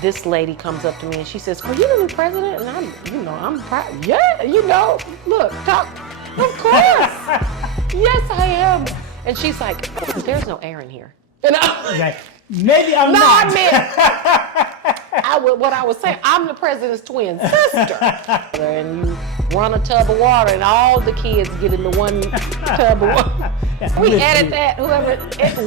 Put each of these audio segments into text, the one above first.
this lady comes up to me and she says, "Are you the new president?" And I'm proud. Yeah, look, talk. Of course. Yes, I am. And she's like, "There's no air in here." And okay. Maybe I'm not. What I was saying, I'm the president's twin sister. And you run a tub of water and all the kids get in the one tub of water. We edit that,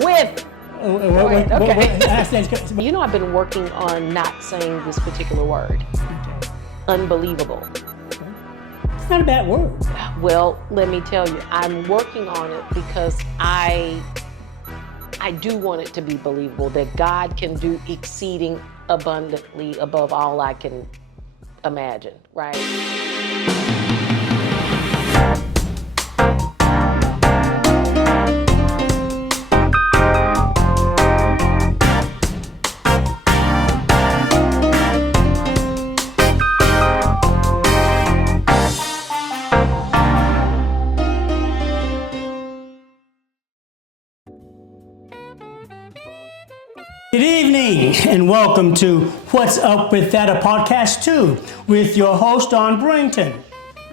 with. Okay. You know, I've been working on not saying this particular word. Okay. Unbelievable. Okay. It's not a bad word. Well, let me tell you, I'm working on it because I do want it to be believable that God can do exceeding abundantly above all I can imagine, right? Good evening and welcome to What's Up With That, a podcast too, with your host, Don Brington.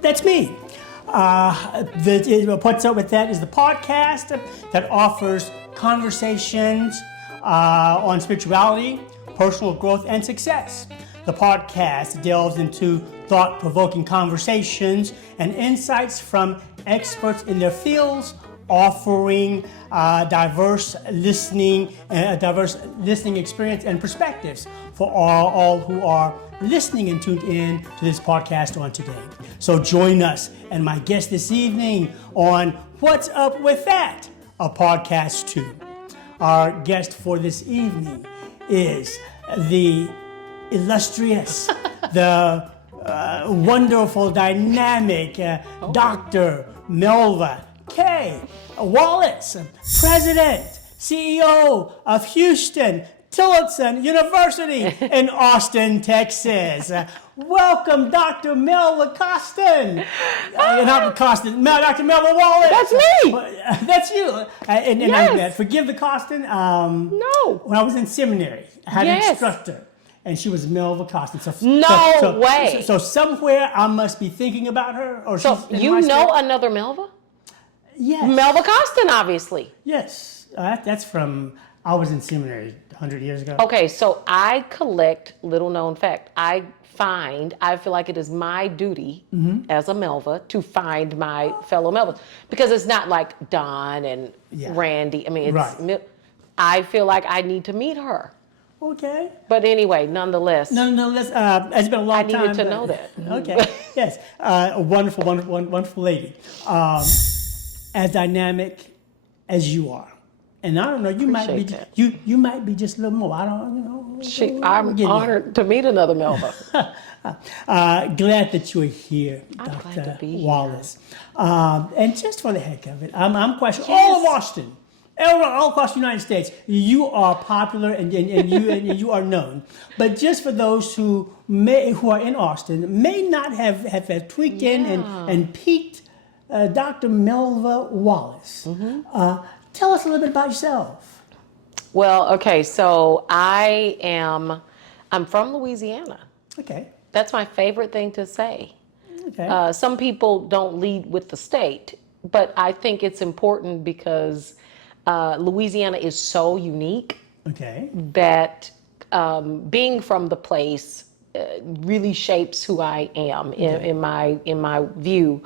That's me. What's Up With That is the podcast that offers conversations on spirituality, personal growth, and success. The podcast delves into thought-provoking conversations and insights from experts in their fields, offering diverse listening experience and perspectives for all who are listening and tuned in to this podcast on today. So join us and my guest this evening on What's Up With That, a podcast too. Our guest for this evening is the illustrious, the wonderful, dynamic Dr. Melva K. Wallace, President, CEO of Huston-Tillotson University in Austin, Texas. Welcome, Dr. Melva Costin. Dr. Melva Wallace. That's me. That's you. And yes. Forgive the Costin. No. When I was in seminary, I had an instructor. And she was Melva Costin. No way. So somewhere I must be thinking about her. Or so you know another Melva? Yes. Melva Costin, obviously. Yes. That's from, I was in seminary 100 years ago. Okay, so I collect little known fact. I feel like it is my duty as a Melva to find my fellow Melvas. Because it's not like Don and Randy. I mean, I feel like I need to meet her. Okay. But anyway, nonetheless. It's been a long time. I needed to know that. Okay. Yes. A wonderful lady. As dynamic as you are, and I don't know, you might be just a little more. I don't know. I'm honored to meet another Melva. Glad that you're here, I'm Dr. glad to be Wallace. And just for the heck of it, I'm questioning all of Austin, all across the United States. You are popular and you are known, but just for those who are in Austin may not have tweaked in and peaked. Dr. Melva Wallace, tell us a little bit about yourself. Well, okay, so I'm from Louisiana. Okay. That's my favorite thing to say. Okay. Some people don't lead with the state, but I think it's important because Louisiana is so unique. Okay. That being from the place really shapes who I am in my view.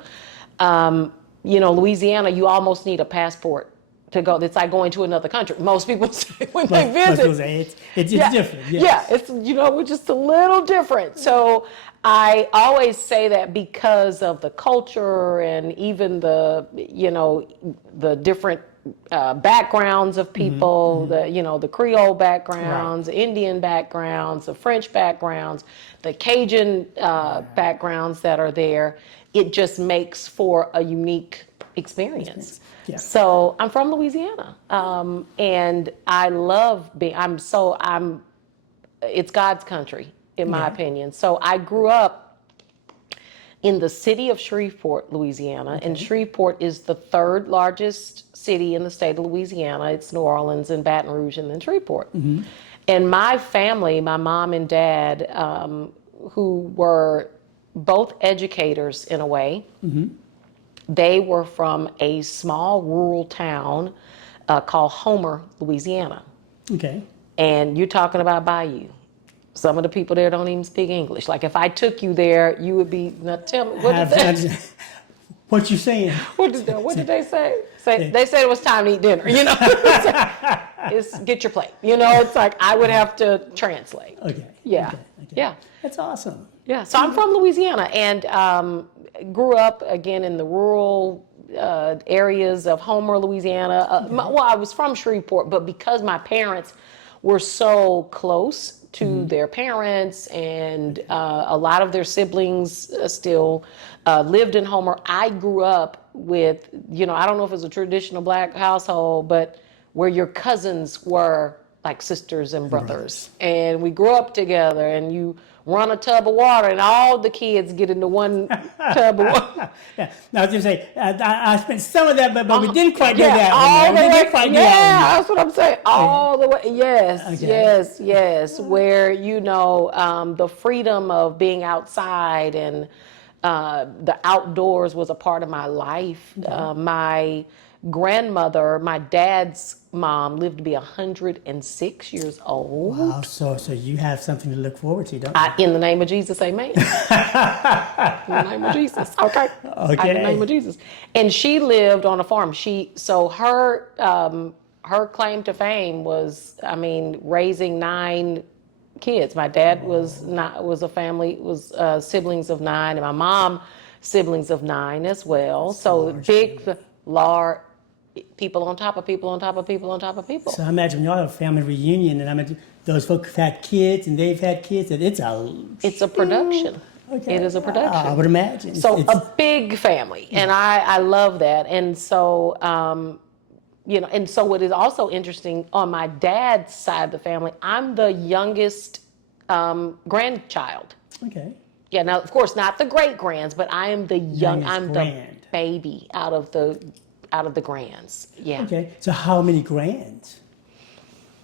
Louisiana, you almost need a passport to go. It's like going to another country. Most people say when they visit. Most people say it's different. Yes. Yeah, it's, we're just a little different. So I always say that because of the culture and even the different backgrounds of people, the Creole backgrounds, Indian backgrounds, the French backgrounds, the Cajun backgrounds that are there. It just makes for a unique experience. Yeah. So I'm from Louisiana, and I love it's God's country, in my opinion. So I grew up in the city of Shreveport, Louisiana, and Shreveport is the third largest city in the state of Louisiana. It's New Orleans and Baton Rouge and then Shreveport. And my family, my mom and dad, who were both educators in a way, they were from a small rural town called Homer, Louisiana. Okay. And you're talking about Bayou. Some of the people there don't even speak English. Like if I took you there, you would be, now tell me, what did they, what you saying? what did they say? They said it was time to eat dinner, you know? It's get your plate. You know, it's like I would have to translate. Okay. Yeah. Okay. Yeah. That's awesome. Yeah. So I'm from Louisiana and grew up again in the rural areas of Homer, Louisiana. Well, I was from Shreveport, but because my parents were so close to their parents and a lot of their siblings still lived in Homer, I grew up with, you know, I don't know if it's a traditional black household, but where your cousins were like sisters and brothers. And we grew up together and you run a tub of water and all the kids get into one tub of water. Yeah. Now, I was going to say, I spent some of that, but we didn't quite do that. All the way, we didn't quite do that yeah, that's what I'm saying. All the way, yes, Okay. yes. Where, you know, the freedom of being outside and the outdoors was a part of my life. My grandmother, my dad's mom, lived to be 106 years old. Wow, so you have something to look forward to, don't you? In the name of Jesus, amen. In the name of Jesus, okay. In the name of Jesus. And she lived on a farm. Her claim to fame was, I mean, raising 9 kids. My dad was siblings of 9, and my mom siblings of 9 as well. So large people on top of people on top of people on top of people. So I imagine when y'all have a family reunion, and I imagine those folks have had kids and they've had kids, and it's a production. Okay. It is a production. I would imagine. So a big family, and I love that. And so, you know, and so what is also interesting on my dad's side of the family, I'm the youngest grandchild. Okay. Yeah. Now, of course, not the great grands, but I am the the baby out of the grands. Yeah. Okay. So how many grands?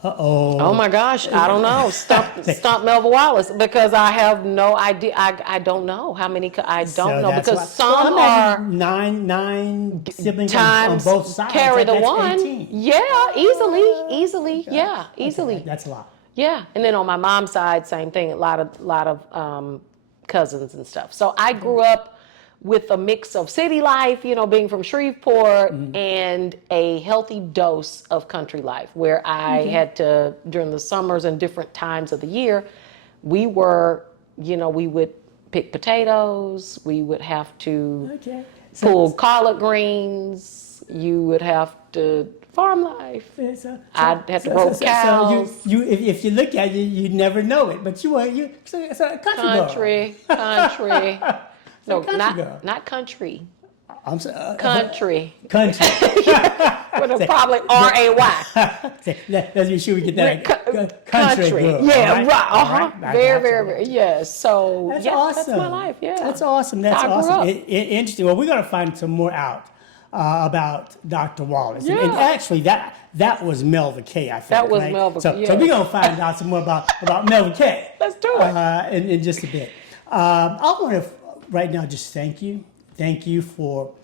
Oh my gosh, I don't know. Stump Melva Wallace, because I have no idea. I don't know how many. I don't know because some are nine siblings times on both sides. carry the That's one. 18. Yeah, easily. Okay. Yeah, easily. Okay. That's a lot. Yeah, and then on my mom's side, same thing. A lot of cousins and stuff. So I grew up with a mix of city life, you know, being from Shreveport, and a healthy dose of country life, where I had to, during the summers and different times of the year, we would pick potatoes, we would have to pull collard greens, you would have to farm life. I'd have to grow cows. So if you look at it, you'd never know it, but you're a country girl. No, girl. not country. I'm sorry. Country. Country. With a probably R-A-Y. Let's be sure we get that. Country girl. Yeah, right. Right. Very. Yes. So That's awesome. That's my life. Yeah. That's awesome. Interesting. Well, we're going to find some more out about Dr. Wallace. Yeah. And actually, that was Melva K, I think. That was right? Melva So, K. So we're going to find out some more about Melva K. Let's do it. In just a bit. I want to right now just thank you. Thank you for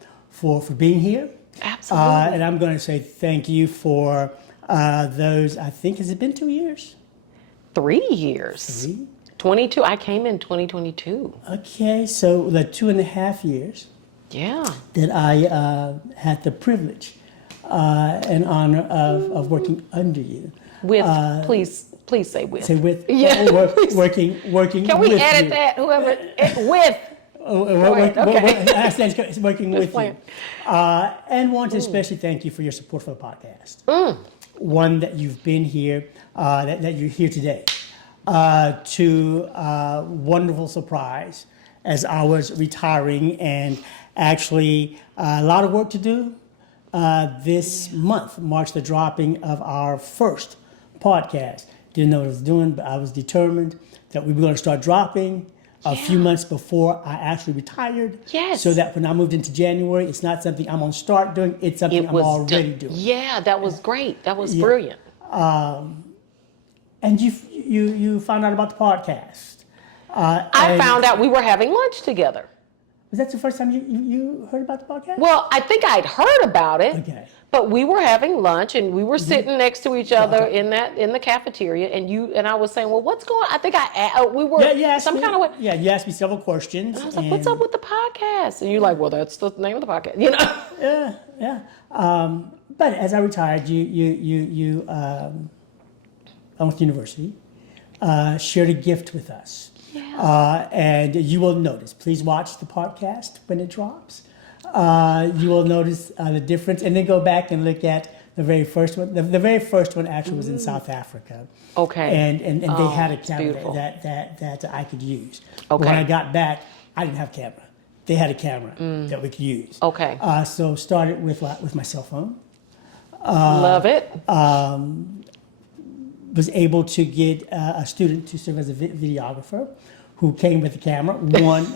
being here. Absolutely. And I'm going to say thank you for those, I think, has it been 2 years? 3 years. 22. I came in 2022. Okay, so the 2.5 years. Yeah. That I had the privilege and honor of working under you. With, please say with. Say with. Yeah. Working. Can we with edit you. that? Whoever with. Working with playing. you. And want to especially thank you for your support for the podcast. One, that you've been here, that you're here today. To wonderful surprise as I was retiring, and actually a lot of work to do. This month marks the dropping of our first podcast. Didn't know what I was doing, but I was determined that we were going to start dropping a few months before I actually retired. Yes. So that when I moved into January, it's not something I'm going to start doing, it's something I'm already doing. Yeah, that was great. That was brilliant. And you found out about the podcast. I found out we were having lunch together. Was that the first time you heard about the podcast? Well, I think I'd heard about it. Okay. But we were having lunch and we were sitting next to each other in the cafeteria, and I was saying, well, what's going on? I think we were some kind of way. Yeah, you asked me several questions. I was like, what's up with the podcast? And you're like, well, that's the name of the podcast, you know? Yeah. But as I retired, you almost university, shared a gift with us. Yeah. And you will notice, please watch the podcast when it drops. You will notice the difference, and then go back and look at the very first one. The very first one actually was in South Africa. Okay. And they had a camera that I could use. Okay. When I got back, I didn't have a camera. They had a camera that we could use. Okay. So started with my cell phone. Love it. Was able to get a student to serve as a videographer who came with a camera, one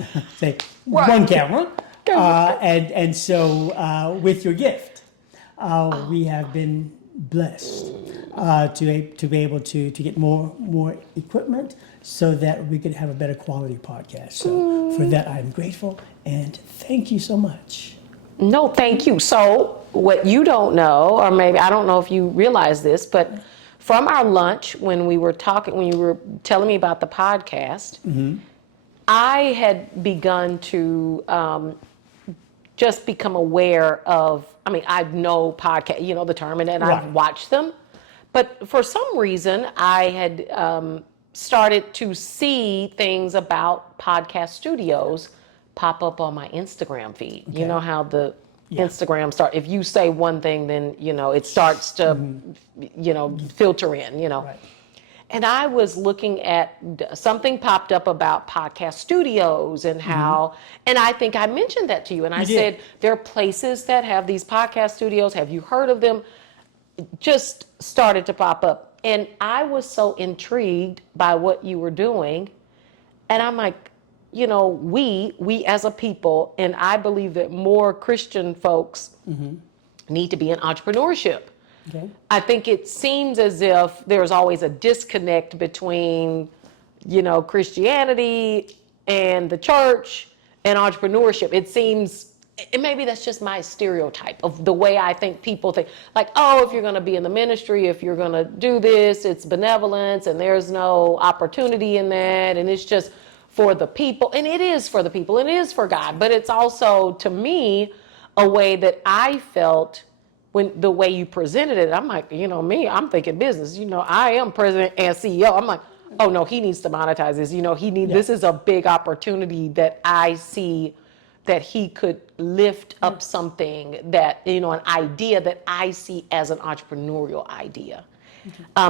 camera. And so with your gift, we have been blessed to be able to get more equipment so that we could have a better quality podcast. So for that, I'm grateful, and thank you so much. No, thank you. So what you don't know, or maybe I don't know if you realize this, but from our lunch, when you were telling me about the podcast, I had begun to just become aware of, I know podcast, you know the term, and I've watched them. But for some reason, I had started to see things about podcast studios pop up on my Instagram feed. Okay. You know how the Instagram if you say one thing, then, it starts to, filter in, Right. And I was looking at something popped up about podcast studios and how, and I think I mentioned that to you. And I said, there are places that have these podcast studios. Have you heard of them? It just started to pop up. And I was so intrigued by what you were doing. And I'm like, we as a people, and I believe that more Christian folks need to be in entrepreneurship. Okay. I think it seems as if there's always a disconnect between, Christianity and the church and entrepreneurship. It seems, and maybe that's just my stereotype of the way I think people think. Like, oh, if you're going to be in the ministry, if you're going to do this, it's benevolence and there's no opportunity in that. And it's just for the people. And it is for the people. It is for God. But it's also, to me, a way that I felt when the way you presented it. I'm like, me, I'm thinking business. I am president and CEO. I'm like, oh no, he needs to monetize this. This is a big opportunity that I see that he could lift up something that, an idea that I see as an entrepreneurial idea.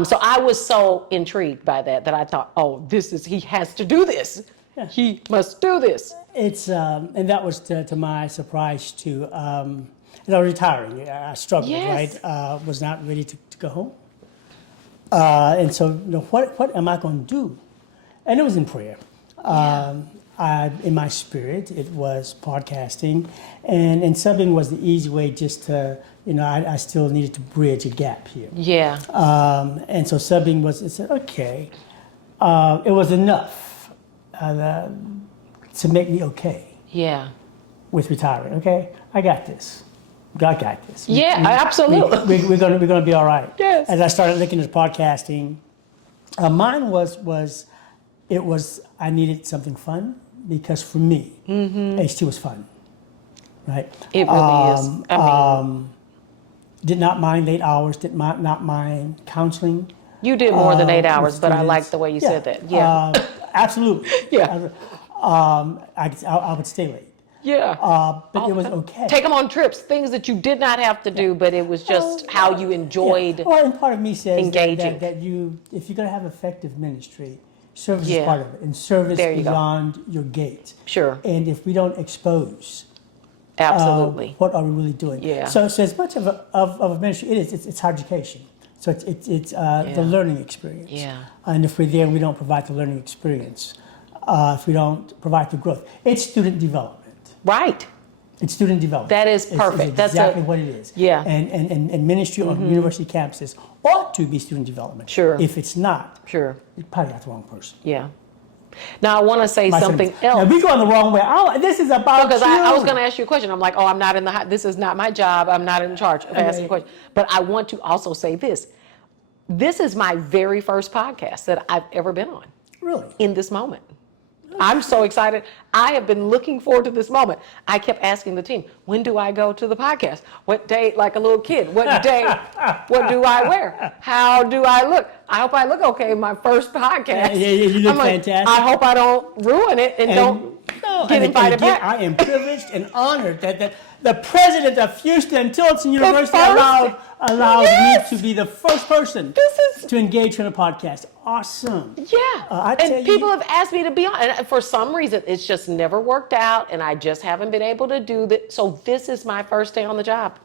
So I was so intrigued by that I thought, oh, he has to do this. Yeah. He must do this. It's, and that was to my surprise too. As I was retiring, I struggled, right? Was not ready to go home. And so, what am I going to do? And it was in prayer. In my spirit, it was podcasting, and subbing was the easy way just to, I still needed to bridge a gap here. Yeah. And so subbing okay. It was enough to make me okay. Yeah. With retiring, okay? I got this. God got this. Absolutely. We're gonna be all right. Yes. As I started looking at podcasting, mine was I needed something fun, because for me, HT was fun, right? It really is. Did not mind late hours. Did not mind counseling. You did more than 8 hours, but I like the way you said that. Yeah. Absolutely. Yeah. I would stay late. Yeah. But it was okay. Take them on trips, things that you did not have to do, but it was just how you enjoyed Well, and part of me says engaging. that if you're going to have effective ministry, service is part of it. And service beyond your gate. Sure. And if we don't expose, absolutely, what are we really doing? Yeah. So as much of a ministry, it's higher education. So it's the learning experience. Yeah. And if we're there, we don't provide the learning experience. If we don't provide the growth, it's student development. Right. It's student development. That is perfect. It's That's exactly what it is. Yeah. And ministry on university campuses ought to be student development. Sure. If it's not, Sure. you probably got the wrong person. Yeah. Now I want to say something else. Now, we're going the wrong way. This is about Because you. I was going to ask you a question. I'm like, oh, I'm not in the, this is not my job. I'm not in charge of asking questions. But I want to also say this. This is my very first podcast that I've ever been on. Really? In this moment. I'm so excited. I have been looking forward to this moment. I kept asking the team, when do I go to the podcast? What day, like a little kid, what day, what do I wear? How do I look? I hope I look okay in my first podcast. Yeah, you look fantastic. I hope I don't ruin it and don't get invited back. I am privileged and honored that the president of Huston-Tillotson University allowed me to be the first person to engage in a podcast. Awesome. Yeah. And people have asked me to be on, and for some reason, it's just never worked out, and I just haven't been able to do that. So this is my first day on the job.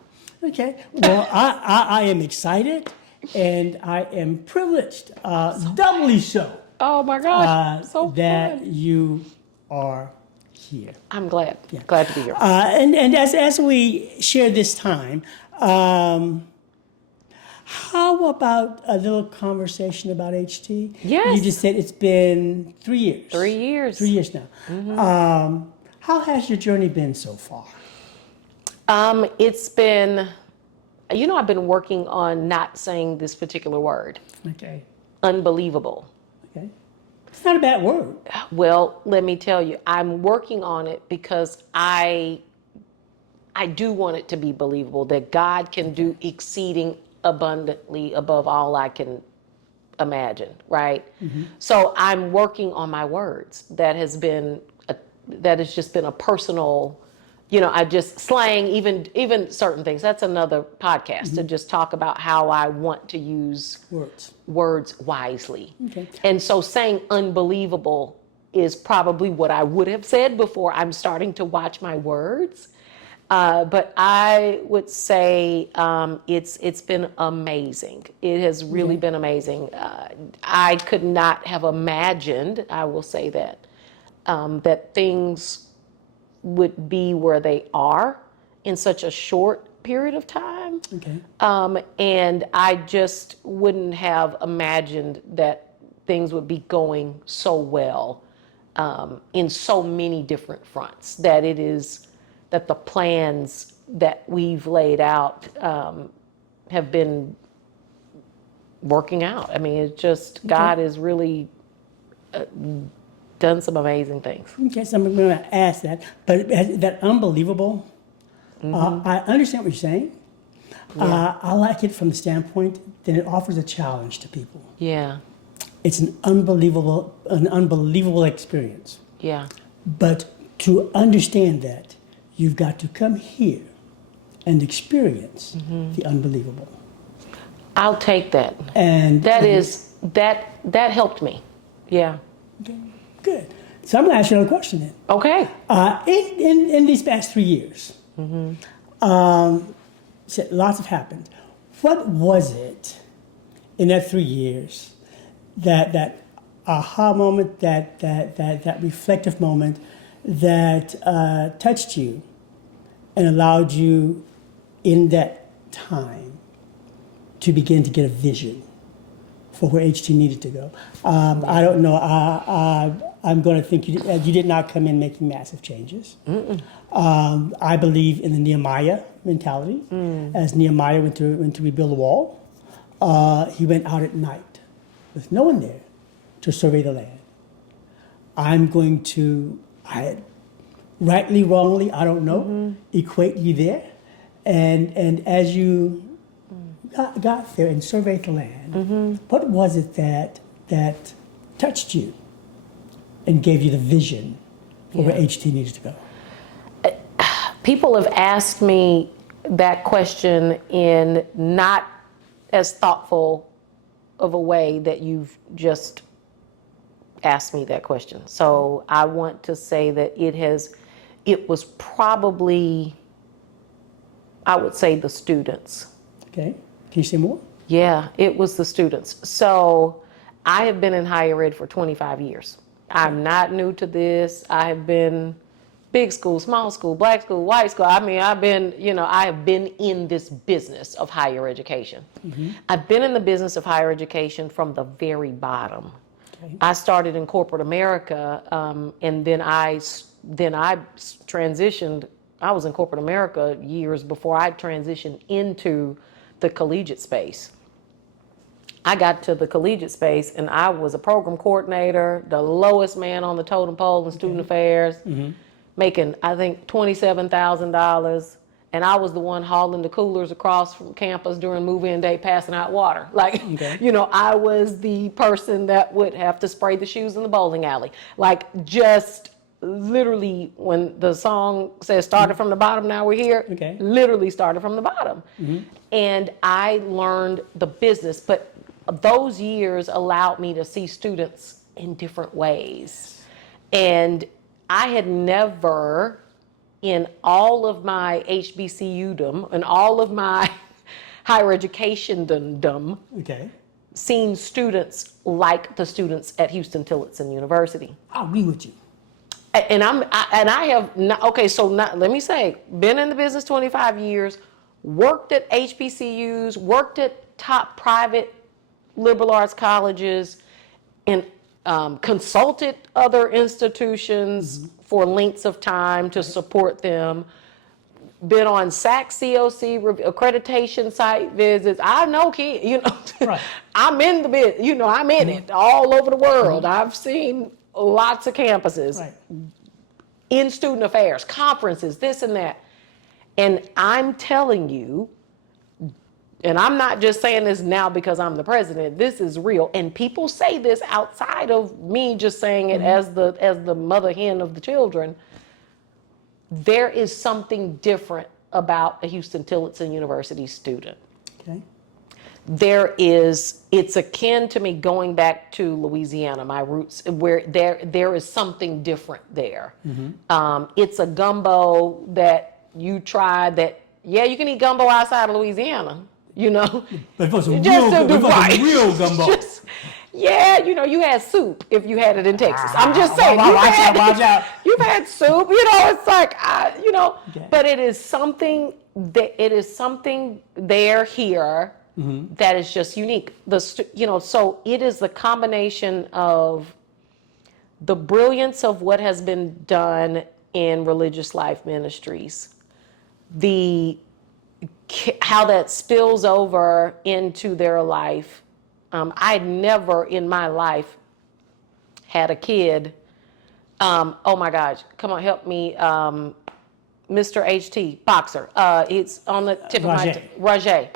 Okay. Well, I am excited, and I am privileged, doubly so. Oh my gosh. So that fun. you are here. I'm glad. Yeah. Glad to be here. And as we share this time, how about a little conversation about HT? Yes. You just said it's been 3 years. 3 years. 3 years now. Mm-hmm. How has your journey been so far? It's been, I've been working on not saying this particular word. Okay. Unbelievable. Okay. It's not a bad word. Well, let me tell you, I'm working on it because I do want it to be believable that God can do exceeding abundantly above all I can imagine, right? Mm-hmm. So I'm working on my words. That has just been a personal, I just slang even certain things. That's another podcast to just talk about how I want to use words wisely. Okay. And so saying unbelievable is probably what I would have said before I'm starting to watch my words. But I would say it's been amazing. It has really been amazing. I could not have imagined, I will say that, that things would be where they are in such a short period of time. Okay. And I just wouldn't have imagined that things would be going so well in so many different fronts, that the plans that we've laid out have been working out. I mean, it's just, God has really done some amazing things. Okay, so I'm going to ask that, but that unbelievable, I understand what you're saying. Yeah. I like it from the standpoint that it offers a challenge to people. Yeah. It's an unbelievable experience. Yeah. But to understand that, you've got to come here and experience the unbelievable. I'll take that. And that helped me. Yeah. Okay, good. So I'm going to ask you another question then. Okay. In these past 3 years, lots have happened. What was it in that 3 years, that aha moment, that reflective moment that touched you and allowed you in that time to begin to get a vision for where HT needed to go? I don't know. I'm going to think you did not come in making massive changes. I believe in the Nehemiah mentality. As Nehemiah went to rebuild the wall, he went out at night with no one there to survey the land. Rightly, wrongly, I don't know, equate you there. And as you got there and surveyed the land, what was it that touched you and gave you the vision for where HT needed to go? People have asked me that question in not as thoughtful of a way that you've just asked me that question. So I want to say that it was probably, I would say, the students. Okay. Can you say more? Yeah, it was the students. So I have been in higher ed for 25 years. I'm not new to this. I have been big school, small school, black school, white school. I mean, I have been in this business of higher education. I've been in the business of higher education from the very bottom. Okay. I started in corporate America, and then I transitioned. I was in corporate America years before I transitioned into the collegiate space. I got to the collegiate space and I was a program coordinator, the lowest man on the totem pole in student affairs, making, I think, $27,000. And I was the one hauling the coolers across from campus during move-in day, passing out water. Like, I was the person that would have to spray the shoes in the bowling alley. Like, just literally, when the song says started from the bottom, now we're here, literally started from the bottom. And I learned the business, but those years allowed me to see students in different ways. And I had never, in all of my HBCU-dom and all of my higher education-dom, seen students like the students at Huston-Tillotson University. I agree with you. And I have not, let me say, been in the business 25 years, worked at HBCUs, worked at top private liberal arts colleges, and consulted other institutions for lengths of time to support them. Been on SAC COC accreditation site visits. I know kids, I'm in the bit, I'm in it all over the world. I've seen lots of campuses in student affairs, conferences, this and that. And I'm telling you, and I'm not just saying this now because I'm the president, this is real. And people say this outside of me just saying it as the mother hen of the children. There is something different about a Huston-Tillotson University student. It's akin to me going back to Louisiana, my roots, where there is something different there. It's a gumbo that you try that, you can eat gumbo outside of Louisiana, But for some real gumbo. You had soup if you had it in Texas. I'm just saying, Watch out. You've had soup, it's like, but it is something there here that is just unique. So it is the combination of the brilliance of what has been done in religious life ministries, how that spills over into their life. I never in my life had a kid. Oh my gosh, come on, help me. Mr. HT, boxer. It's on the tip of my tongue. Rajay.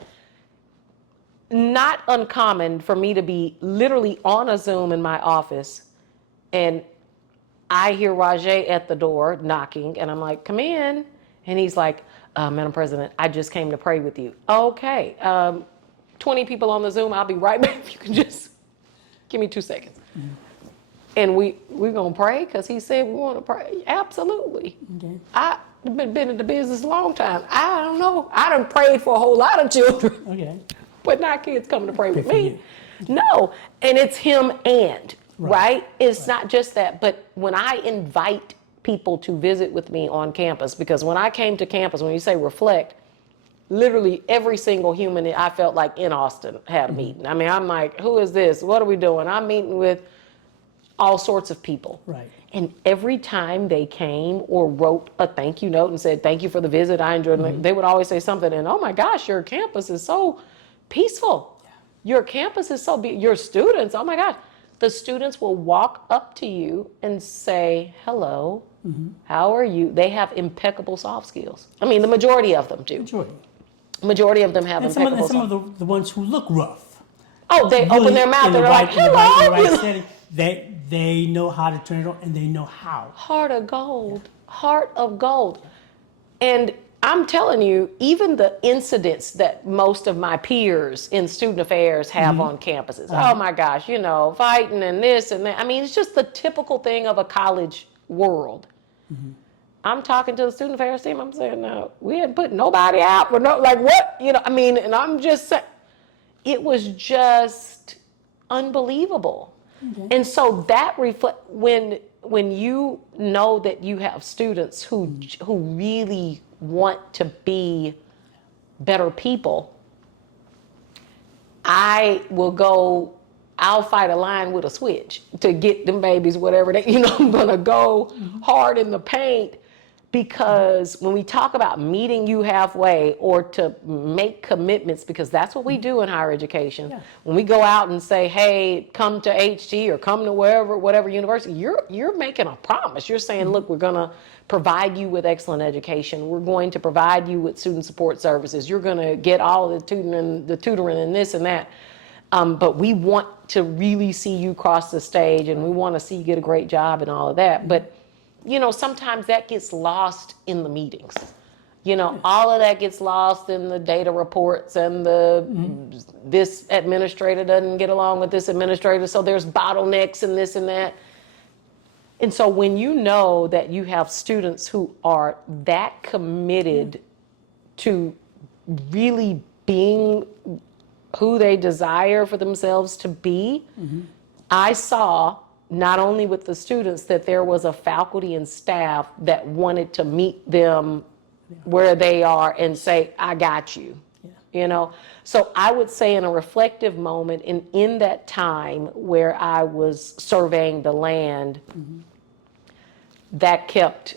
Not uncommon for me to be literally on a Zoom in my office and I hear Rajay at the door knocking and I'm like, come in. And he's like, Madam President, I just came to pray with you. Okay, 20 people on the Zoom, I'll be right back. If you can just give me 2 seconds. And we're gonna pray because he said we want to pray. Absolutely. I've been in the business a long time. I don't know. I done prayed for a whole lot of children. But not kids coming to pray with me. No, and it's him right? It's not just that, but when I invite people to visit with me on campus, because when I came to campus, when you say reflect, literally every single human I felt like in Austin had a meeting. I mean, I'm like, who is this? What are we doing? I'm meeting with all sorts of people. And every time they came or wrote a thank you note and said, thank you for the visit, I enjoyed it, they would always say something, and oh my gosh, your campus is so peaceful. Your campus is so your students, oh my gosh. The students will walk up to you and say, hello, how are you? They have impeccable soft skills. I mean, the majority of them do. Majority of them have impeccable soft skills. Some of the ones who look rough. Oh, they open their mouth and they're like, hello. They know how to turn it on and they know how. Heart of gold. Heart of gold. And I'm telling you, even the incidents that most of my peers in student affairs have on campuses. Oh my gosh, fighting and this and that. I mean, it's just the typical thing of a college world. I'm talking to the student affairs team. I'm saying, no, we hadn't put nobody out for what? And I'm just saying, it was just unbelievable. And so that when when you know that you have students who really want to be better people, I'll fight a line with a switch to get them babies, whatever they, I'm gonna go hard in the paint, because when we talk about meeting you halfway or to make commitments, because that's what we do in higher education. Yeah. When we go out and say, hey, come to HT or come to whatever university, you're making a promise. You're saying, look, we're gonna provide you with excellent education. We're going to provide you with student support services. You're gonna get all of the tutoring and this and that. But we want to really see you cross the stage, and we want to see you get a great job and all of that. But, sometimes that gets lost in the meetings. All of that gets lost in the data reports and this administrator doesn't get along with this administrator, so there's bottlenecks and this and that. And so when you know that you have students who are that committed to really being who they desire for themselves to be, I saw not only with the students that there was a faculty and staff that wanted to meet them where they are and say, I got you. So I would say in a reflective moment, in that time where I was surveying the land, that kept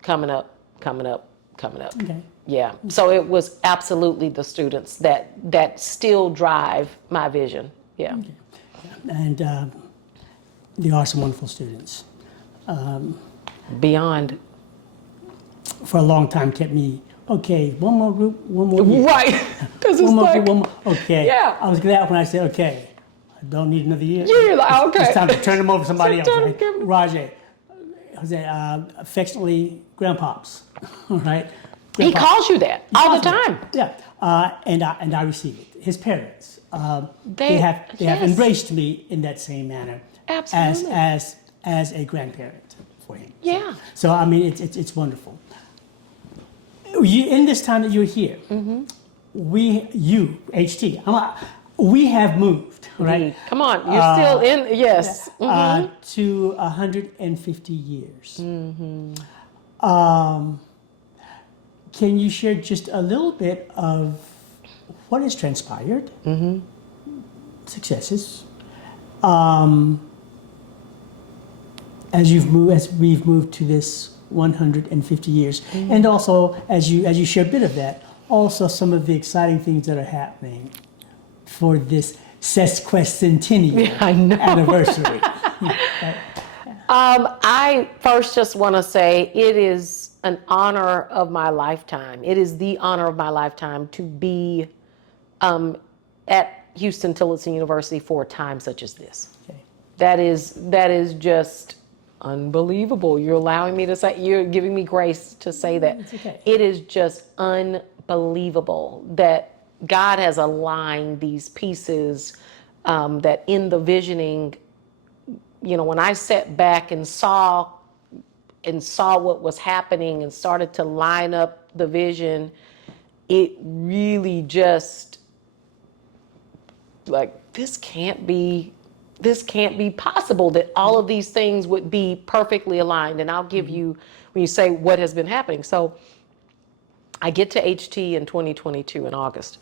coming up. Okay. Yeah. So it was absolutely the students that still drive my vision. Yeah. Okay. And they are some wonderful students. Beyond. For a long time kept me, okay, one more group, one more year. Right. Because it's One more like, group, one more. Okay. Yeah. I was glad when I said, okay, I don't need another year. Yeah, you're like, okay. It's time to turn them over to somebody else. Turn Right? them- Roger, affectionately grandpops, all right? he Grandpops. calls you that all the time. Yeah, and I receive it. His parents, they have yes. embraced me in that same manner, Absolutely. as a grandparent for him. Yeah. So I mean, it's wonderful. In this time that you're here, HT, we have moved, right? Come on, you're still in. Yes. To 150 years. Can you share just a little bit of what has transpired, successes, as we've moved to this 150 years, and also as you share a bit of that, also some of the exciting things that are happening for this sesquicentennial anniversary. I first just want to say it is an honor of my lifetime. It is the honor of my lifetime to be at Huston-Tillotson University for a time such as this. Okay. That is just unbelievable. You're allowing me to say, you're giving me grace to say that. It's okay. It is just unbelievable that God has aligned these pieces, that in the visioning, when I sat back and saw what was happening and started to line up the vision, it really just like, this can't be possible that all of these things would be perfectly aligned. And I'll give you, when you say what has been happening. So I get to HT in 2022 in August,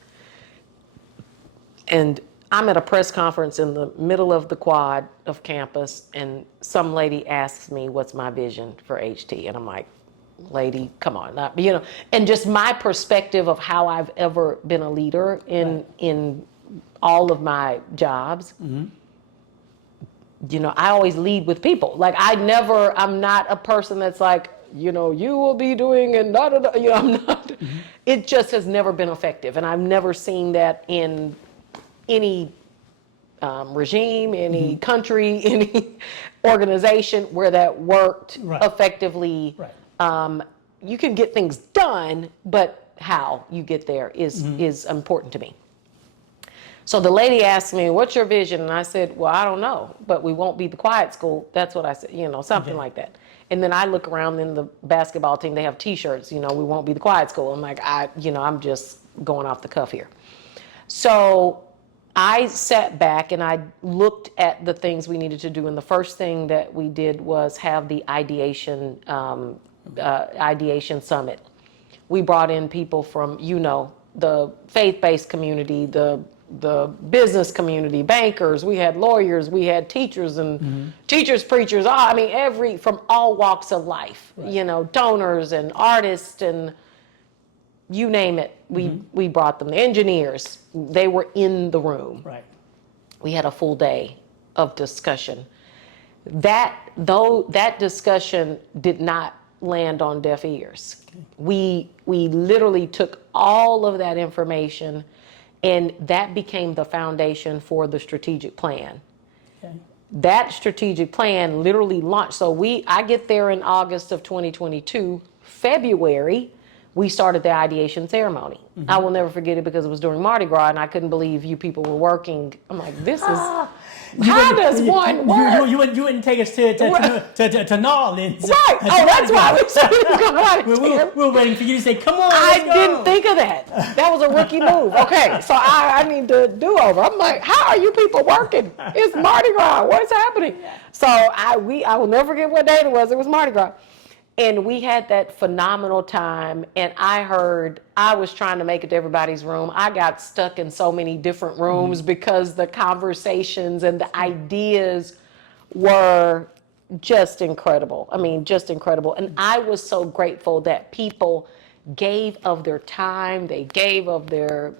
and I'm at a press conference in the middle of the quad of campus, and some lady asks me, what's my vision for HT? And I'm like, lady, come on. And just my perspective of how I've ever been a leader in all of my jobs. I always lead with people. Like I'm not a person that's like, you will be doing and da da da. I'm not. It just has never been effective, and I've never seen that in any regime, any country, any organization where that worked effectively. Right. You can get things done, but how you get there is important to me. So the lady asked me, what's your vision? And I said, well, I don't know, but we won't be the quiet school. That's what I said, something like that. And then I look around in the basketball team, they have t-shirts, we won't be the quiet school. I'm like, I'm just going off the cuff here. So I sat back and I looked at the things we needed to do, and the first thing that we did was have the ideation summit. We brought in people from, the faith-based community, the business community, bankers. We had lawyers, we had teachers and teachers, preachers. From all walks of life. Right. Donors and artists and you name it. We brought them. The engineers, they were in the room. Right. We had a full day of discussion. That discussion did not land on deaf ears. Okay. We literally took all of that information, and that became the foundation for the strategic plan. Okay. That strategic plan literally launched. So I get there in August of 2022. February, we started the ideation ceremony. I will never forget it because it was during Mardi Gras and I couldn't believe you people were working. I'm like, this is, how does one work? You wouldn't take us to New Orleans. Right. Oh, that's why we started going out of town. We were waiting for you to say, come on, I didn't think of that. That was a rookie move. Okay, so I need to do over. I'm like, how are you people working? It's Mardi Gras. What's happening? So I will never forget what day it was. It was Mardi Gras. And we had that phenomenal time, and I was trying to make it to everybody's room. I got stuck in so many different rooms because the conversations and the ideas were just incredible. Just incredible. And I was so grateful that people gave of their time, they gave of their,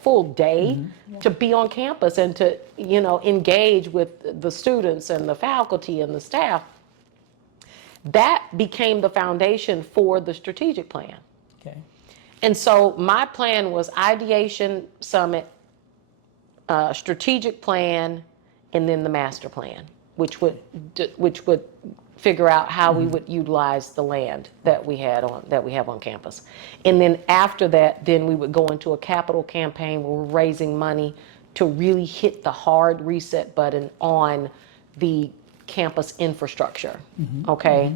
full day to be on campus and to, engage with the students and the faculty and the staff. That became the foundation for the strategic plan. Okay. And so my plan was ideation summit, strategic plan, and then the master plan, which would figure out how we would utilize the land that we have on campus. And then after that, then we would go into a capital campaign where we're raising money to really hit the hard reset button on the campus infrastructure, okay?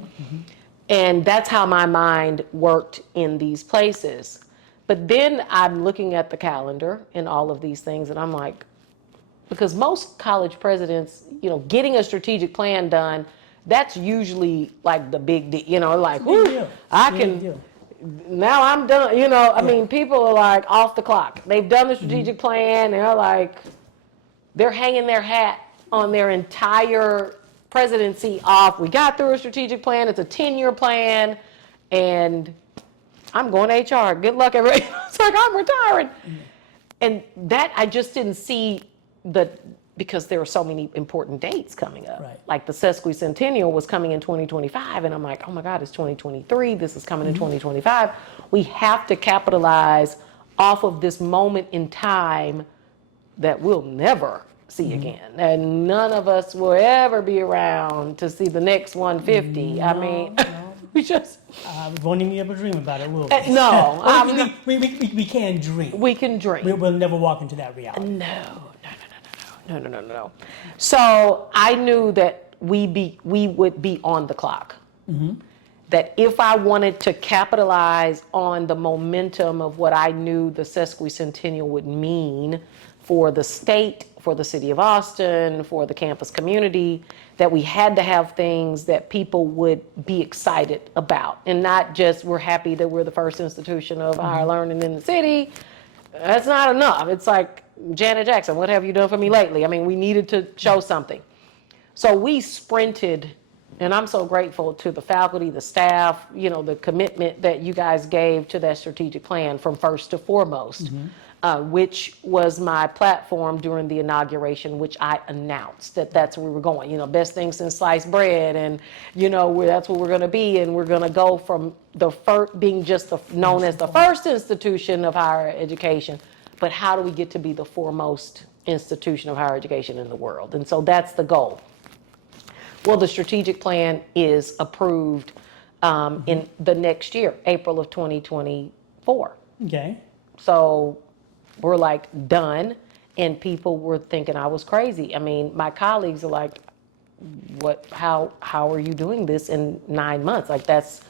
And that's how my mind worked in these places. But then I'm looking at the calendar and all of these things, and I'm like, because most college presidents, getting a strategic plan done, that's usually like the big deal, like, whoo, now I'm done, people are like off the clock. They've done the strategic plan, they're hanging their hat on their entire presidency off. We got through a strategic plan. It's a 10-year plan, and I'm going to HR. Good luck, everybody. It's like I'm retiring, and that I just didn't see because there were so many important dates coming up. Right. Like the sesquicentennial was coming in 2025, and I'm like, oh my God, it's 2023. This is coming in 2025. We have to capitalize off of this moment in time that we'll never see again, and none of us will ever be around to see the next 150. We just won't even be able to dream about it, will we? No, we can dream. We can dream. We'll never walk into that reality. No. So I knew that we would be on the clock. That if I wanted to capitalize on the momentum of what I knew the sesquicentennial would mean for the state, for the city of Austin, for the campus community, that we had to have things that people would be excited about, and not just we're happy that we're the first institution of higher learning in the city. That's not enough. It's like Janet Jackson, what have you done for me lately? We needed to show something. So we sprinted, and I'm so grateful to the faculty, the staff, the commitment that you guys gave to that strategic plan from first to foremost. Which was my platform during the inauguration, which I announced that's where we were going. Best thing since sliced bread, and that's what we're going to be, and we're going to go from the being just known as the first institution of higher education, but how do we get to be the foremost institution of higher education in the world? And so that's the goal. Well, the strategic plan is approved in the next year, April of 2024. Okay. So we're like done, and people were thinking I was crazy. My colleagues are like, how are you doing this in 9 months? Like, that's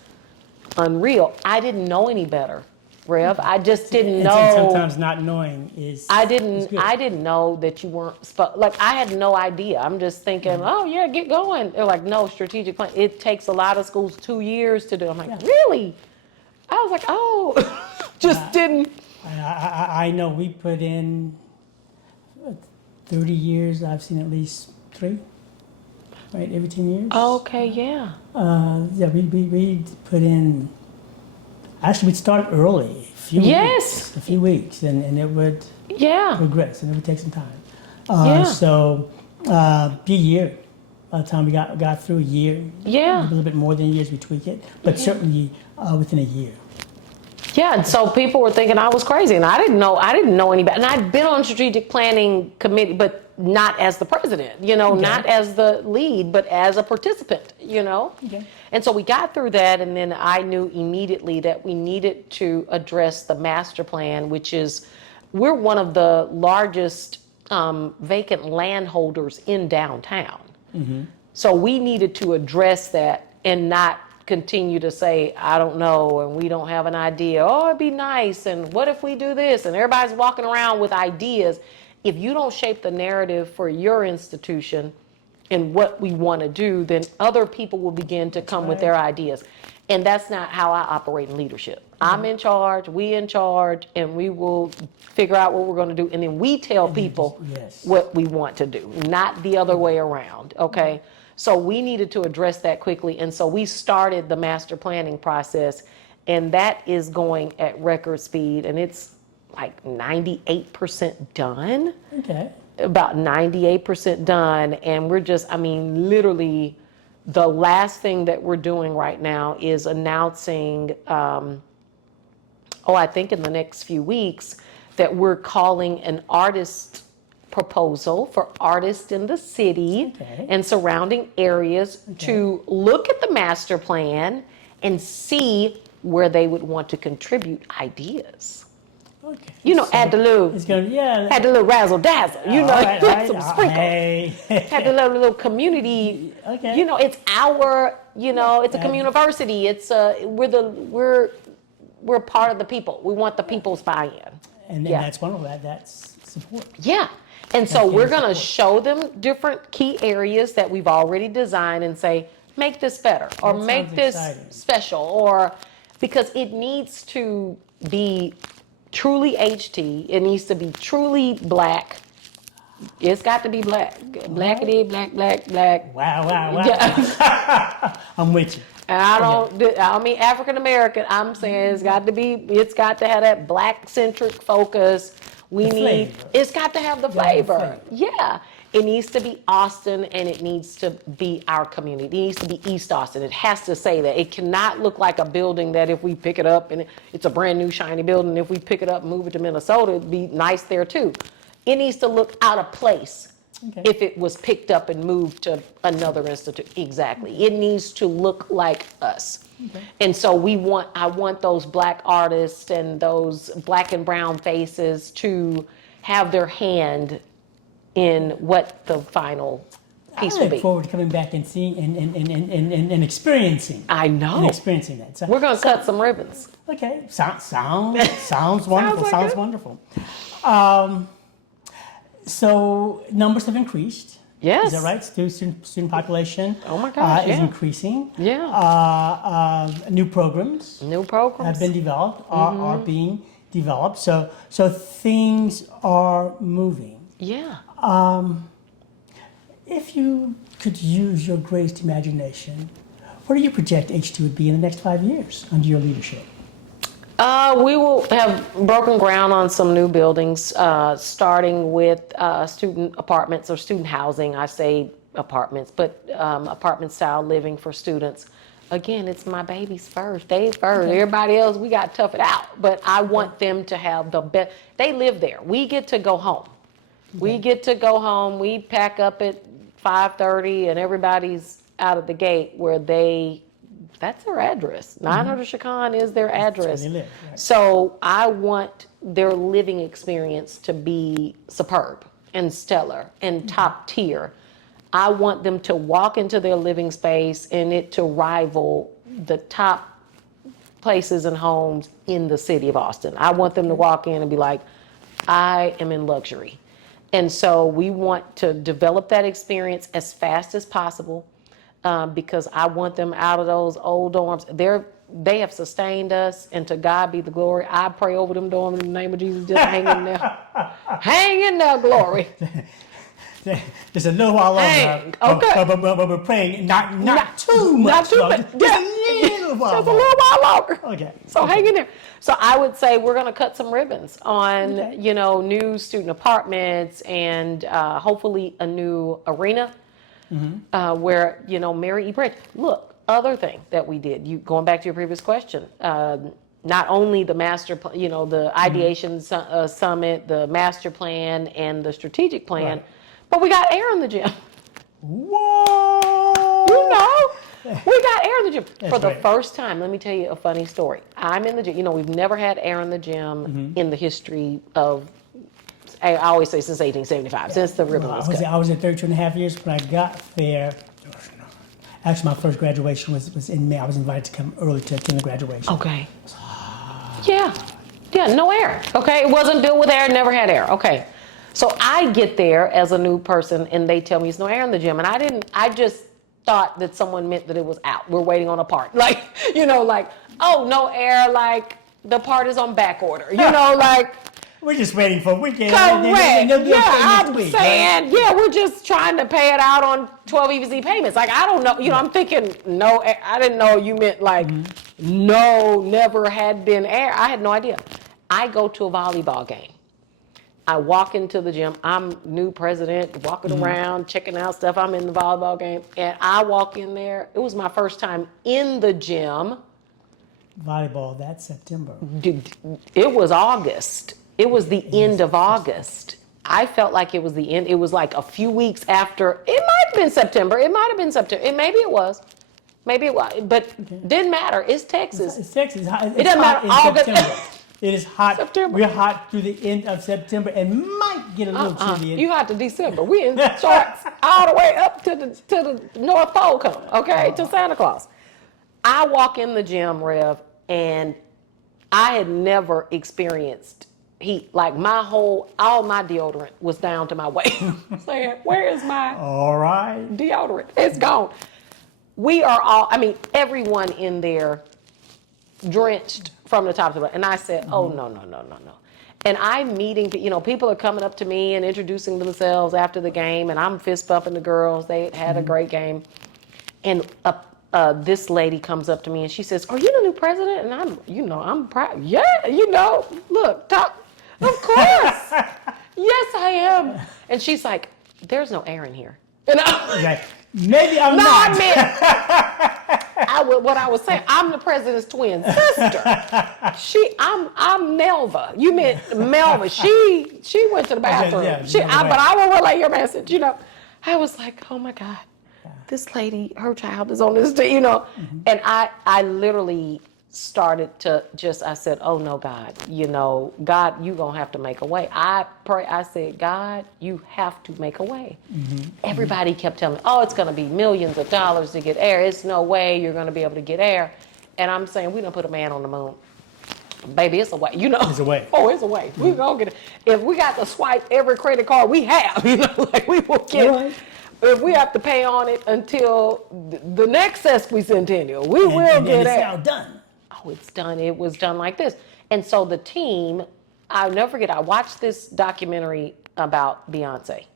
unreal. I didn't know any better. Rev. I just didn't And know. sometimes not knowing is good. I didn't know that you weren't like I had no idea. I'm just thinking, oh yeah, get going. They're like, no, strategic plan. It takes a lot of schools 2 years to do. I'm like, really? I was like, oh, just didn't. I know we put in 30 years. I've seen at least 3, right? Every 10 years. Okay, yeah. Yeah, we put in. Actually, we'd start early. A few weeks, and it would progress, and it would take some time. So, be a year. By the time we got through a year, a little bit more than a year as we tweak it, but certainly within a year. Yeah, and so people were thinking I was crazy, and I didn't know anybody. And I'd been on strategic planning committee, but not as the president, not as the lead, but as a participant, Okay. And so we got through that, and then I knew immediately that we needed to address the master plan, which is, we're one of the largest vacant landholders in downtown. Mm-hmm. So we needed to address that and not continue to say, I don't know, and we don't have an idea. Oh, it'd be nice, and what if we do this? And everybody's walking around with ideas. If you don't shape the narrative for your institution and what we want to do, then other people will begin to come with their ideas. And that's not how I operate in leadership. Mm-hmm. I'm in charge, we in charge, and we will figure out what we're going to do. And then we tell people what we want to do, not the other way around, okay? So we needed to address that quickly. And so we started the master planning process, and that is going at record speed, and it's like 98% done. Okay. About 98% done. And we're just, literally, the last thing that we're doing right now is announcing, I think in the next few weeks, that we're calling an artist proposal for artists in the city and surrounding areas to look at the master plan and see where they would want to contribute ideas. Okay. Add the little, had the little razzle dazzle, some sprinkles. Had the little community, it's our, it's a community. It's we're part of the people. We want the people's buy-in. And that's one of that's support. Yeah. And so we're going to show them different key areas that we've already designed and say, make this better or make this special, or because it needs to be truly HT. It needs to be truly black. It's got to be black. Blackity, black. Wow. Yeah. I'm with you. And I don't mean African American. I'm saying it's got to have that black centric focus. It's got to have the flavor. Yeah. It needs to be Austin, and it needs to be our community. It needs to be East Austin. It has to say that. It cannot look like a building that if we pick it up and it's a brand new shiny building, if we pick it up and move it to Minnesota, it'd be nice there too. It needs to look out of place if it was picked up and moved to another institute. Exactly. It needs to look like us. Okay. And so I want those black artists and those black and brown faces to have their hand in what the final piece will be. I look forward to coming back and seeing and experiencing. I know. And experiencing that. We're going to cut some ribbons. Okay. Sounds wonderful. Sounds wonderful. So numbers have increased. Yes. Is that right? Student population. Oh my gosh, is increasing. Yeah. New programs. Have been developed. Are being developed. So things are moving. Yeah. If you could use your greatest imagination, where do you project HT would be in the next 5 years under your leadership? We will have broken ground on some new buildings, starting with student apartments or student housing. I say apartments, but apartment style living for students. Again, it's my babies first. They first. Okay. Everybody else, we got to tough it out. But I want them to have the best. They live there. We get to go home. Okay. We get to go home. We pack up at 5:30, and everybody's out of the gate where that's their address. 900 Chacon is their address. That's where they live, right. So I want their living experience to be superb and stellar and top tier. I want them to walk into their living space and it to rival the top places and homes in the city of Austin. I want them to walk in and be like, I am in luxury. And so we want to develop that experience as fast as possible, because I want them out of those old dorms. They have sustained us, and to God be the glory. I pray over them dorms in the name of Jesus. Just hang in there. Hang in there, glory. Just a little while longer. Okay. But we're praying not too much. Not too much. Just a little while Just a little while longer. Okay. So hang in there. So I would say we're going to cut some ribbons on, new student apartments and hopefully a new arena where, Mary E. Branch. Look, other thing that we did, going back to your previous question, not only the master plan, the ideation summit, the master plan, and the strategic plan, but we got air in the gym. Whoa! We got air in the gym for the right. first time. Let me tell you a funny story. I'm in the gym. We've never had air in the gym in the history of, I always say since 1875, since the ribbon was cut. I was at 32.5 years when I got there. Actually, my first graduation was in May. I was invited to come early to attend the graduation. Okay. Yeah, no air. Okay, it wasn't built with air, never had air. Okay. So I get there as a new person and they tell me it's no air in the gym. And I just thought that someone meant that it was out. We're waiting on a part. Like, oh, no air, like the part is on back order. We're just waiting for a weekend. Correct. I'm saying, we're just trying to pay it out on 12 EBC payments. Like, I don't know. I'm thinking, no, I didn't know you meant like, no, never had been air. I had no idea. I go to a volleyball game. I walk into the gym. I'm new president, walking around, checking out stuff. I'm in the volleyball game. And I walk in there. It was my first time in the gym. Volleyball, that's September. Dude, it was August. It was the end of August. I felt like it was the end. It was like a few weeks after. It might have been September. Maybe it was. But didn't matter. It's Texas. It's Texas. It doesn't matter. August. It is hot. September. We're hot through the end of September and might get a little chilly. You hot to December. We in shorts all the way up to the North Pole come, okay, to Santa Claus. I walk in the gym, Rev, and I had never experienced heat. Like all my deodorant was down to my waist. Saying, where is my deodorant? It's gone. We are all, everyone in there drenched from the top to the bottom. And I said, oh, no. And I'm meeting, people are coming up to me and introducing themselves after the game, and I'm fist bumping the girls. They had a great game. And this lady comes up to me and she says, are you the new president? And I'm proud. Yeah, look, talk. Of course. Yes, I am. And she's like, there's no air in here. And maybe I'm not. No, I meant, what I was saying, I'm the president's twin sister. I'm Melva. You meant Melva. She went to the bathroom. But I will relay your message. I was like, oh my God, this lady, her child is on this day. And I literally started to I said, oh no, God, God, you gonna have to make a way. I said, God, you have to make a way. Everybody kept telling me, oh, it's gonna be millions of dollars to get air. It's no way you're gonna be able to get air. And I'm saying, we done put a man on the moon. Baby, it's a way, It's a way. Oh, it's a way. We gonna get it. If we got to swipe every credit card we have, we will get it. If we have to pay on it until the next sesquicentennial, we will get air. It's now done. Oh, it's done. It was done like this. And so the team, I'll never forget, I watched this documentary about Beyonce.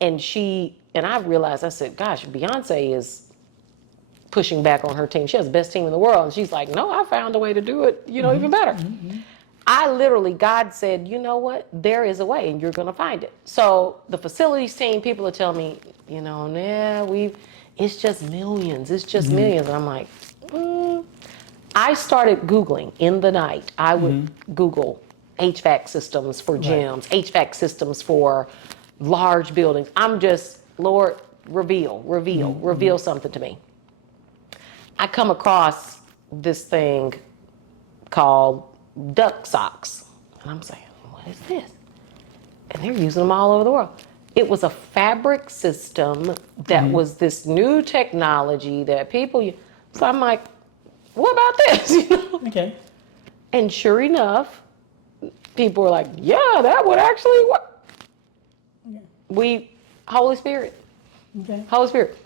And I realized, I said, gosh, Beyonce is pushing back on her team. She has the best team in the world. And she's like, no, I found a way to do it, even better. I literally, God said, you know what? There is a way and you're going to find it. So the facilities team, people are telling me, it's just millions. It's just millions. And I'm like, I started Googling in the night. I would Google HVAC systems for gyms, HVAC systems for large buildings. I'm just, Lord, reveal something to me. I come across this thing called duck socks. And I'm saying, what is this? And they're using them all over the world. It was a fabric system that was this new technology that people use. So I'm like, what about this? You know? Okay. And sure enough, people were like, yeah, that would actually work. Okay. Holy Spirit. Okay. Holy Spirit.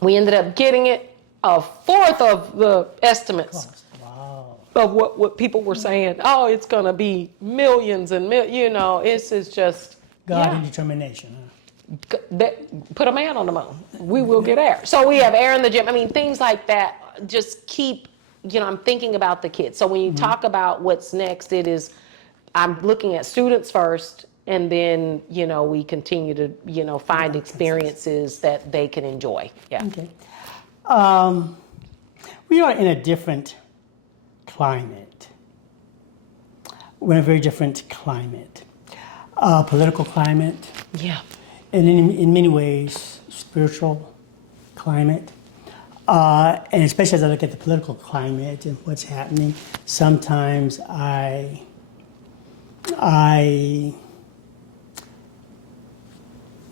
We ended up getting it a fourth of the estimates. Wow. Of what people were saying. Oh, it's going to be millions and this is just God and determination. Huh? Put a man on the moon. We will get air. So we have air in the gym. I mean, things like that just keep, I'm thinking about the kids. So when you talk about what's next, I'm looking at students first, and then, we continue to, find experiences that they can enjoy. Yeah. Okay. We are in a different climate. We're in a very different climate. Political climate. Yeah. And in many ways, spiritual climate. And especially as I look at the political climate and what's happening, sometimes I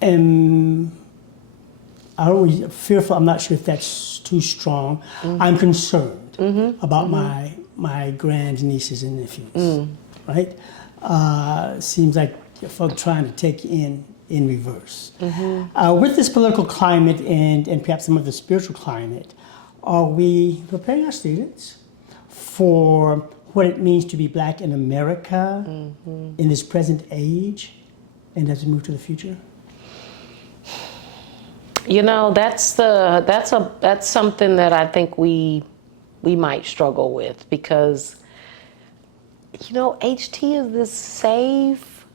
am fearful. I'm not sure if that's too strong. I'm concerned about my grandnieces and nephews, right? Seems like folk trying to take in reverse. With this political climate and perhaps some of the spiritual climate, are we preparing our students for what it means to be Black in America in this present age and as we move to the future? That's something that I think we might struggle with, because HT is this safe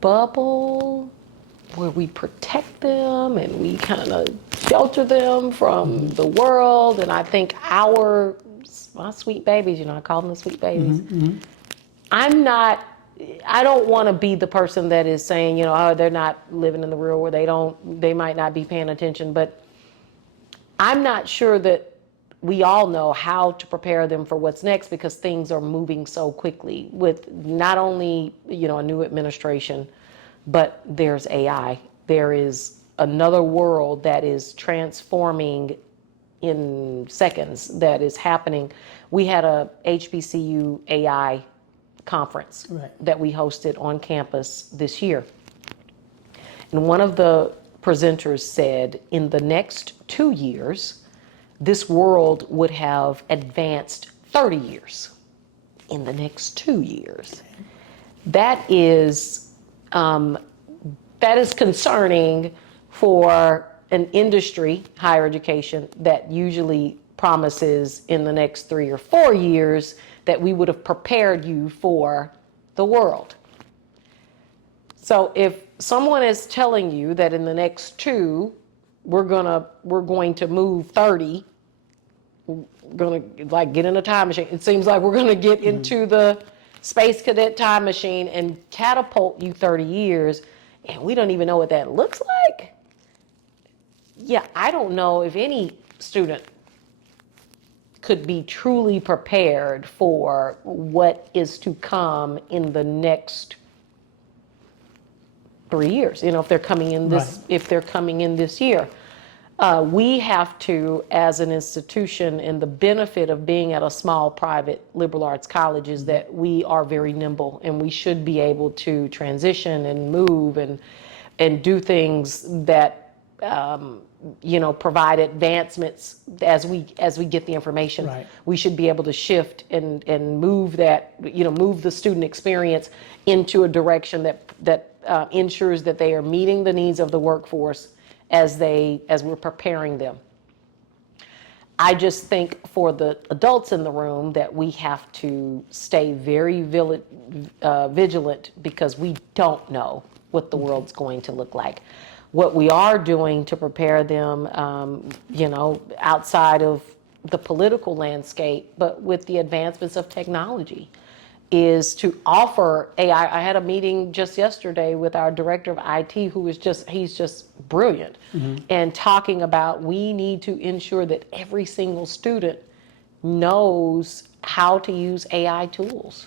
bubble where we protect them and we kind of shelter them from the world. And I think my sweet babies, I call them the sweet babies. I don't want to be the person that is saying, oh, they're not living in the real world, they might not be paying attention, but I'm not sure that we all know how to prepare them for what's next, because things are moving so quickly with not only, a new administration, but there's AI. There is another world that is transforming in seconds that is happening. We had a HBCU AI conference that we hosted on campus this year. And one of the presenters said, in the next 2 years, this world would have advanced 30 years in the next 2 years. That is concerning for an industry, higher education, that usually promises in the next 3 or 4 years that we would have prepared you for the world. So if someone is telling you that in the next 2, we're going to move 30, we're going to get in a time machine. It seems like we're going to get into the space cadet time machine and catapult you 30 years, and we don't even know what that looks like. Yeah, I don't know if any student could be truly prepared for what is to come in the next 3 years. If they're coming in this year, we have to, as an institution, and the benefit of being at a small private liberal arts college is that we are very nimble, and we should be able to transition and move and do things that provide advancements as we get the information. Right. We should be able to shift and move that, move the student experience into a direction that ensures that they are meeting the needs of the workforce as we're preparing them. I just think for the adults in the room that we have to stay very vigilant, because we don't know what the world's going to look like. What we are doing to prepare them, outside of the political landscape, but with the advancements of technology, is to offer AI. I had a meeting just yesterday with our director of IT, he's just brilliant, and talking about we need to ensure that every single student knows how to use AI tools.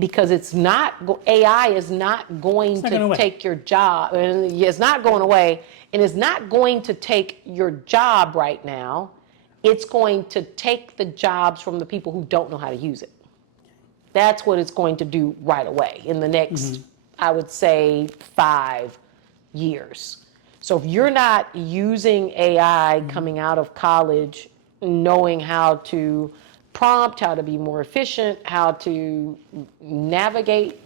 Because AI is not going to take your job, and it's not going away, and it's not going to take your job right now. it's going to take the jobs from the people who don't know how to use it. That's what it's going to do right away in the next, I would say, 5 years. So if you're not using AI coming out of college, knowing how to prompt, how to be more efficient, how to navigate,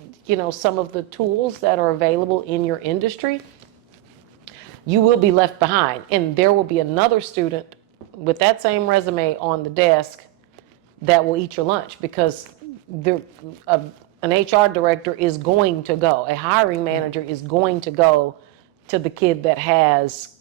some of the tools that are available in your industry, you will be left behind. And there will be another student with that same resume on the desk that will eat your lunch, because an HR director is going to go, a hiring manager is going to go to the kid that has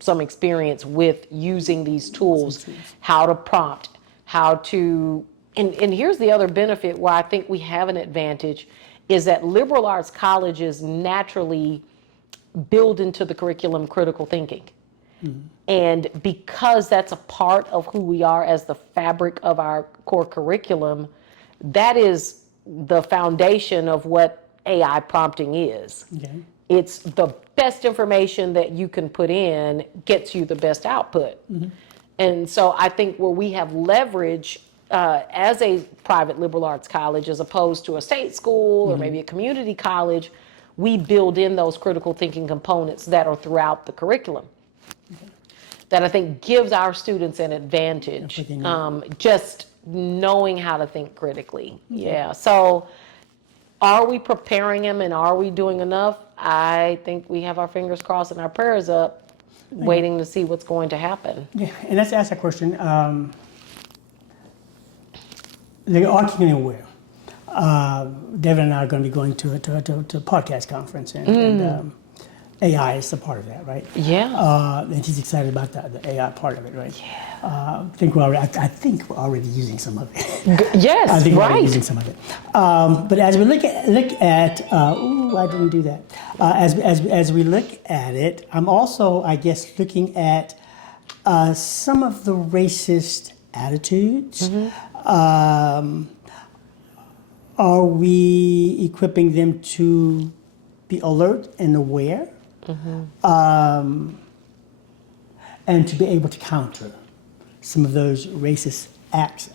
some experience with using these tools, how to prompt, how to, and here's the other benefit why I think we have an advantage, is that liberal arts colleges naturally build into the curriculum critical thinking. And because that's a part of who we are as the fabric of our core curriculum, that is the foundation of what AI prompting is. Okay. It's the best information that you can put in gets you the best output. And so I think where we have leverage as a private liberal arts college, as opposed to a state school or maybe a community college, we build in those critical thinking components that are throughout the curriculum. That I think gives our students an advantage, just knowing how to think critically. Yeah. So are we preparing them, and are we doing enough? I think we have our fingers crossed and our prayers up, waiting to see what's going to happen. Yeah, and let's ask that question. They are keenly aware. David and I are going to be going to a podcast conference, and AI is a part of that, right? Yeah. And he's excited about the AI part of it, right? Yeah. I think we're already using some of it. Yes, I think we're right. already using some of it. But as we look at I didn't do that. As we look at it, I'm also, I guess, looking at some of the racist attitudes. Are we equipping them to be alert and aware? And to be able to counter some of those racist acts.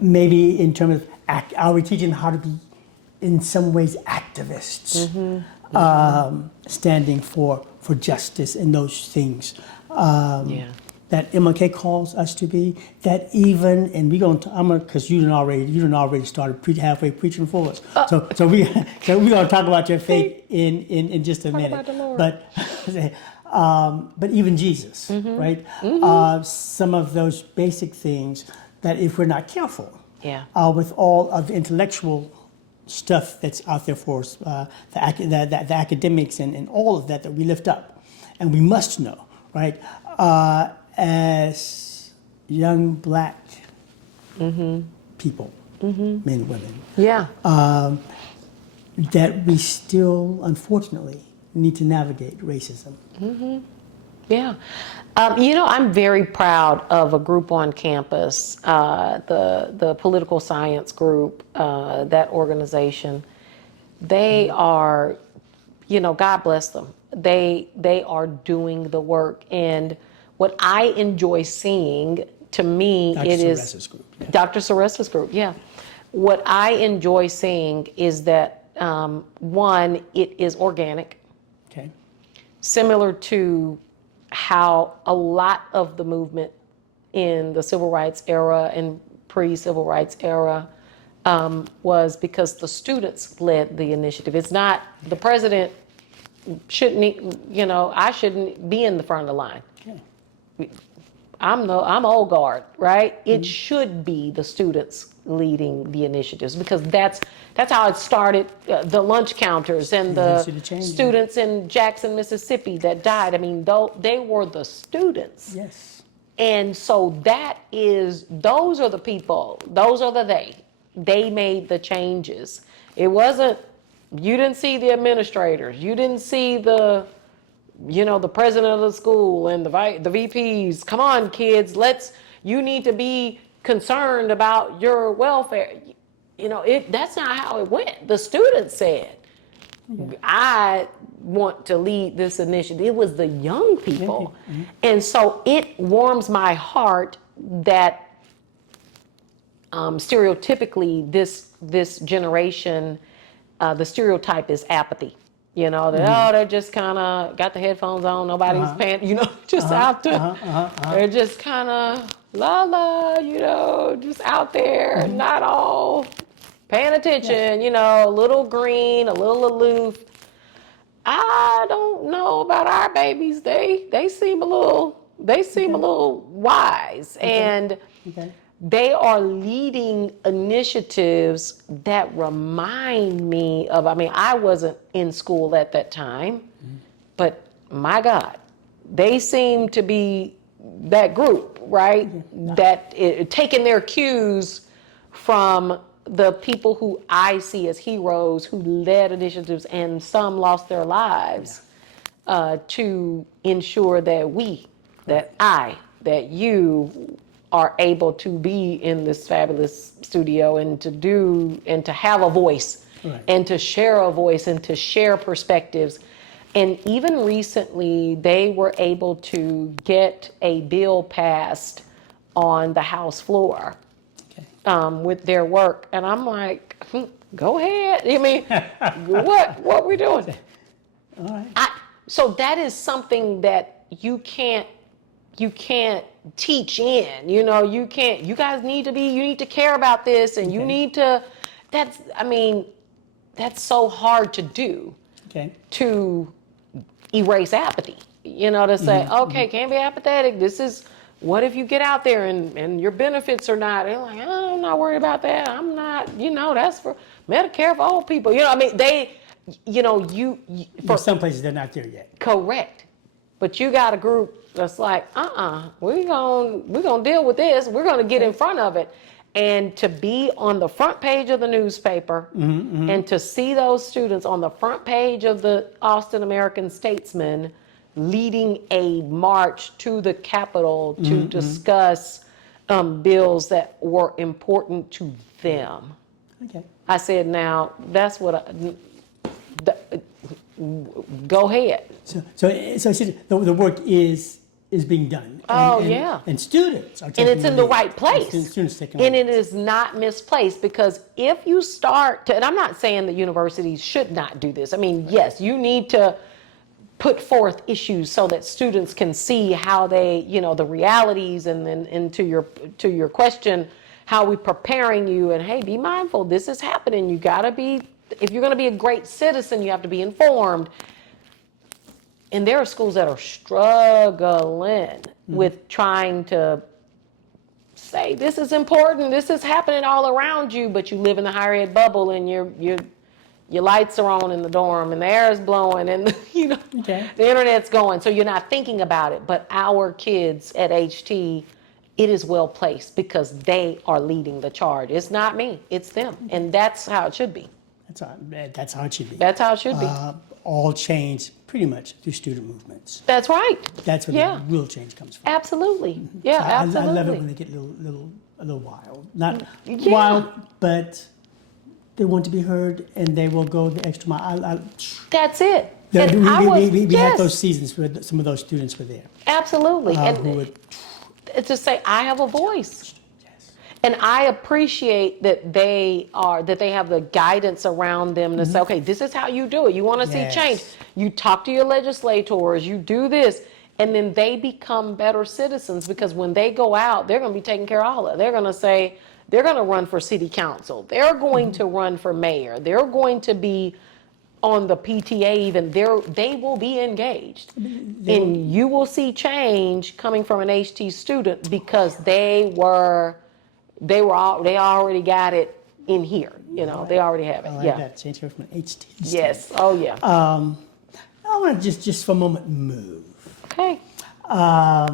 Maybe in terms of are we teaching how to be, in some ways, activists, standing for justice and those things that Melva K calls us to be. That even, and because you done already started halfway preaching for us. So we're gonna talk about your faith in just a minute. About the Lord. But even Jesus, right? Some of those basic things that if we're not careful, with all of the intellectual stuff that's out there for us, the academics and all of that we lift up, and we must know, right? As young black people, men and women, that we still, unfortunately, need to navigate racism. Yeah. I'm very proud of a group on campus, the political science group, that organization. They are, God bless them. They are doing the work. And what I enjoy seeing, to me, Dr. Saressa's group. Yeah. What I enjoy seeing is that, one, it is organic. Okay. Similar to how a lot of the movement in the civil rights era and pre-civil rights era was because the students led the initiative. It's not the president I shouldn't be in the front of the line. Okay. I'm old guard, right? It should be the students leading the initiatives, because that's how it started. The lunch counters and the students in Jackson, Mississippi that died. I mean, they were the students. Yes. And so those are the people. Those are they made the changes. It wasn't. You didn't see the administrators. You didn't see the president of the school and the VPs. Come on, kids, you need to be concerned about your welfare. That's not how it went. The students said, want to lead this initiative. It was the young people. And so it warms my heart that stereotypically this generation, the stereotype is apathy. You know, that, they're just kind of got the headphones on, nobody's paying, you know, just out there. They're just kind of you know, just out there, not all paying attention, you know, a little green, a little aloof. I don't know about our babies. They seem a little wise, and they are leading initiatives that remind me of, I mean, I wasn't in school at that time, but my God, they seem to be that group, right? That taking their cues from the people who I see as heroes who led initiatives, and some lost their lives to ensure that that you are able to be in this fabulous studio and to have a voice, and to share a voice and to share perspectives. And even recently, they were able to get a bill passed on the House floor with their work. And I'm like, go ahead. I mean, what we doing? All right. So that is something that you can't teach in, you know, you guys need to care about this, and you need to, that's so hard to do, to erase apathy, you know, to say, okay, can't be apathetic. This is, what if you get out there and your benefits are not, they're like, oh, I'm not worried about that. I'm not, you know, that's for Medicare for old people. You know, I mean, they, you know, for some places they're not there yet. Correct. But you got a group that's like, we're gonna deal with this. We're gonna get in front of it. And to be on the front page of the newspaper, and to see those students on the front page of the Austin American-Statesman leading a march to the Capitol to discuss bills that were important to them. I said, now, that's what go ahead. So the work is being done. And students are taking and it's in the right place. Students taking and it is not misplaced, because if you start to, and I'm not saying that universities should not do this. I mean, yes, you need to put forth issues so that students can see how they, you know, the realities, and then to your question, how we preparing you, and hey, be mindful, this is happening. You gotta be, if you're gonna be a great citizen, you have to be informed. And there are schools that are struggling with trying to say, this is important, this is happening all around you, but you live in the higher ed bubble, and your lights are on in the dorm, and the air is blowing, and you know, the internet's going, so you're not thinking about it. But our kids at HT, it is well placed, because they are leading the charge. It's not me, it's them, and that's how it should be. That's how it should be. That's how it should be. All change pretty much through student movements. That's right. That's where the real change comes from. Absolutely. Yeah, So absolutely. I love it when they get a little wild. Not wild, but they want to be heard, and they will go the extra mile. That's it. We Yes. had those seasons where some of those students were there. Absolutely. Who And would, to say, I have a voice. yes. And I appreciate that they have the guidance around them to say, okay, this is how you do it. You want to see change. You talk to your legislators, you do this, and then they become better citizens, because when they go out, they're going to be taking care of all of it. They're going to say, they're going to run for city council. They're going to run for mayor. They're going to be on the PTA even. They will be engaged. And you will see change coming from an HT student, because they already got it in here. You know, they already have it. I like that. Change here from an HT. Yes. Oh, yeah. I want to just for a moment move. Okay. I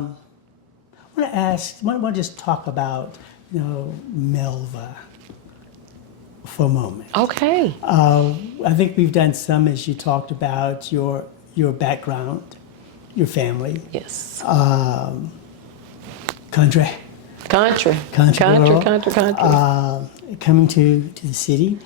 want to just talk about, you know, Melva for a moment. Okay. I think we've done some, as you talked about your background, your family. Yes. Country. Country. Coming to the city.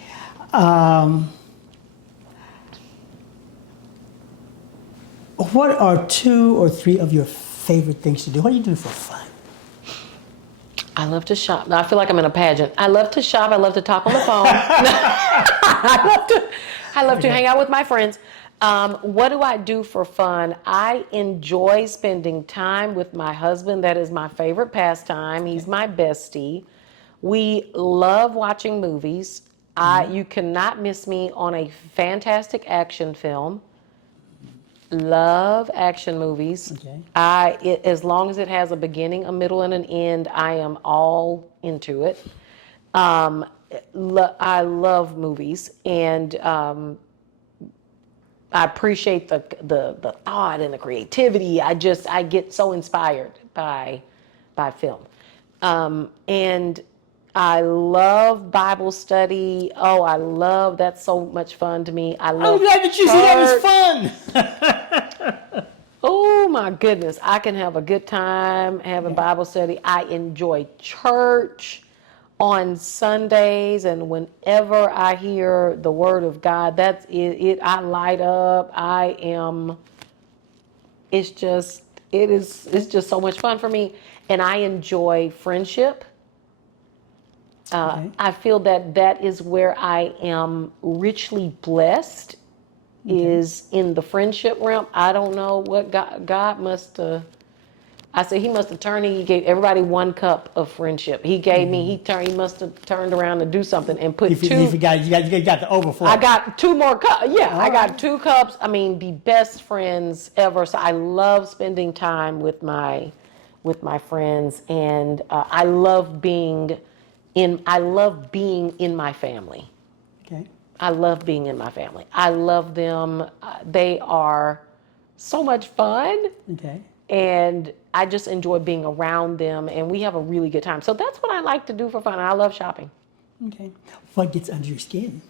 What are 2 or 3 of your favorite things to do? What do you do for fun? I love to shop. I feel like I'm in a pageant. I love to shop. I love to talk on the phone. I love to hang out with my friends. What do I do for fun? I enjoy spending time with my husband. That is my favorite pastime. He's my bestie. We love watching movies. You cannot miss me on a fantastic action film. Love action movies. Okay. As long as it has a beginning, a middle, and an end, I am all into it. I love movies, and I appreciate the thought and the creativity. I get so inspired by film. And I love Bible study. Oh, that's so much fun to me. I love I'm glad that you see that as fun. Oh my goodness, I can have a good time having Bible study. I enjoy church on Sundays, and whenever I hear the word of God, that's it. I light up. It's just so much fun for me, and I enjoy friendship. I feel that is where I am richly blessed, is in the friendship realm. I don't know what God must have. I said he must have he gave everybody 1 cup of friendship. He gave me, he must have turned around to do something and put 2. You got the overflow. I got 2 more cups. Yeah, I got 2 cups. I mean, the best friends ever. So I love spending time with my friends, and I love being in my family. Okay. I love being in my family. I love them. They are so much fun. Okay. And I just enjoy being around them, and we have a really good time. So that's what I like to do for fun. I love shopping. Okay. What gets under your skin?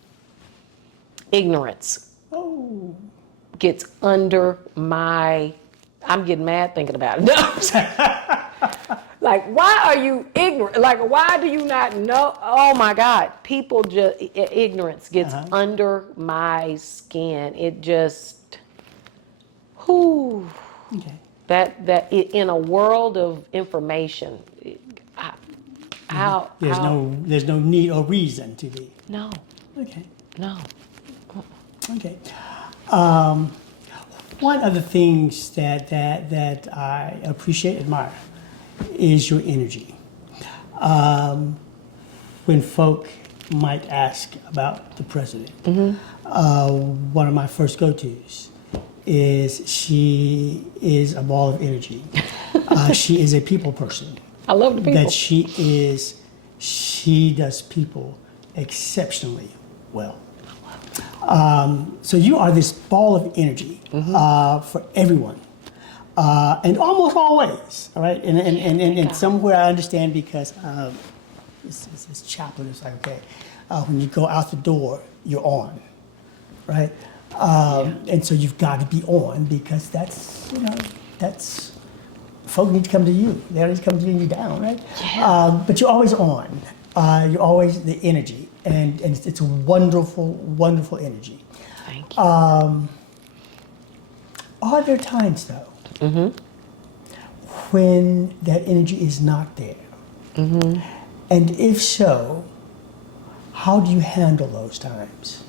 Ignorance. Oh. Gets under my. I'm getting mad thinking about it. No. Like, why are you ignorant? Like, why do you not know? Oh my God. People just, ignorance gets under my skin. It just, whoo. Okay. That in a world of information, There's no need or reason to be. No. Okay. No. Okay. One of the things that I appreciate, admire, is your energy. When folk might ask about the president, one of my first go-tos is she is a ball of energy. She is a people person. I love the people. That she does people exceptionally well. So you are this ball of energy for everyone, and almost always, all right? And somewhere I understand, because this chaplain is like, okay, when you go out the door, you're on, right? And so you've got to be on, because that's folk need to come to you. They don't need to come to you down, right? Yeah. But you're always on. You're always the energy, and it's a wonderful, wonderful energy. Thank you. Are there times, though, when that energy is not there? And if so, how do you handle those times?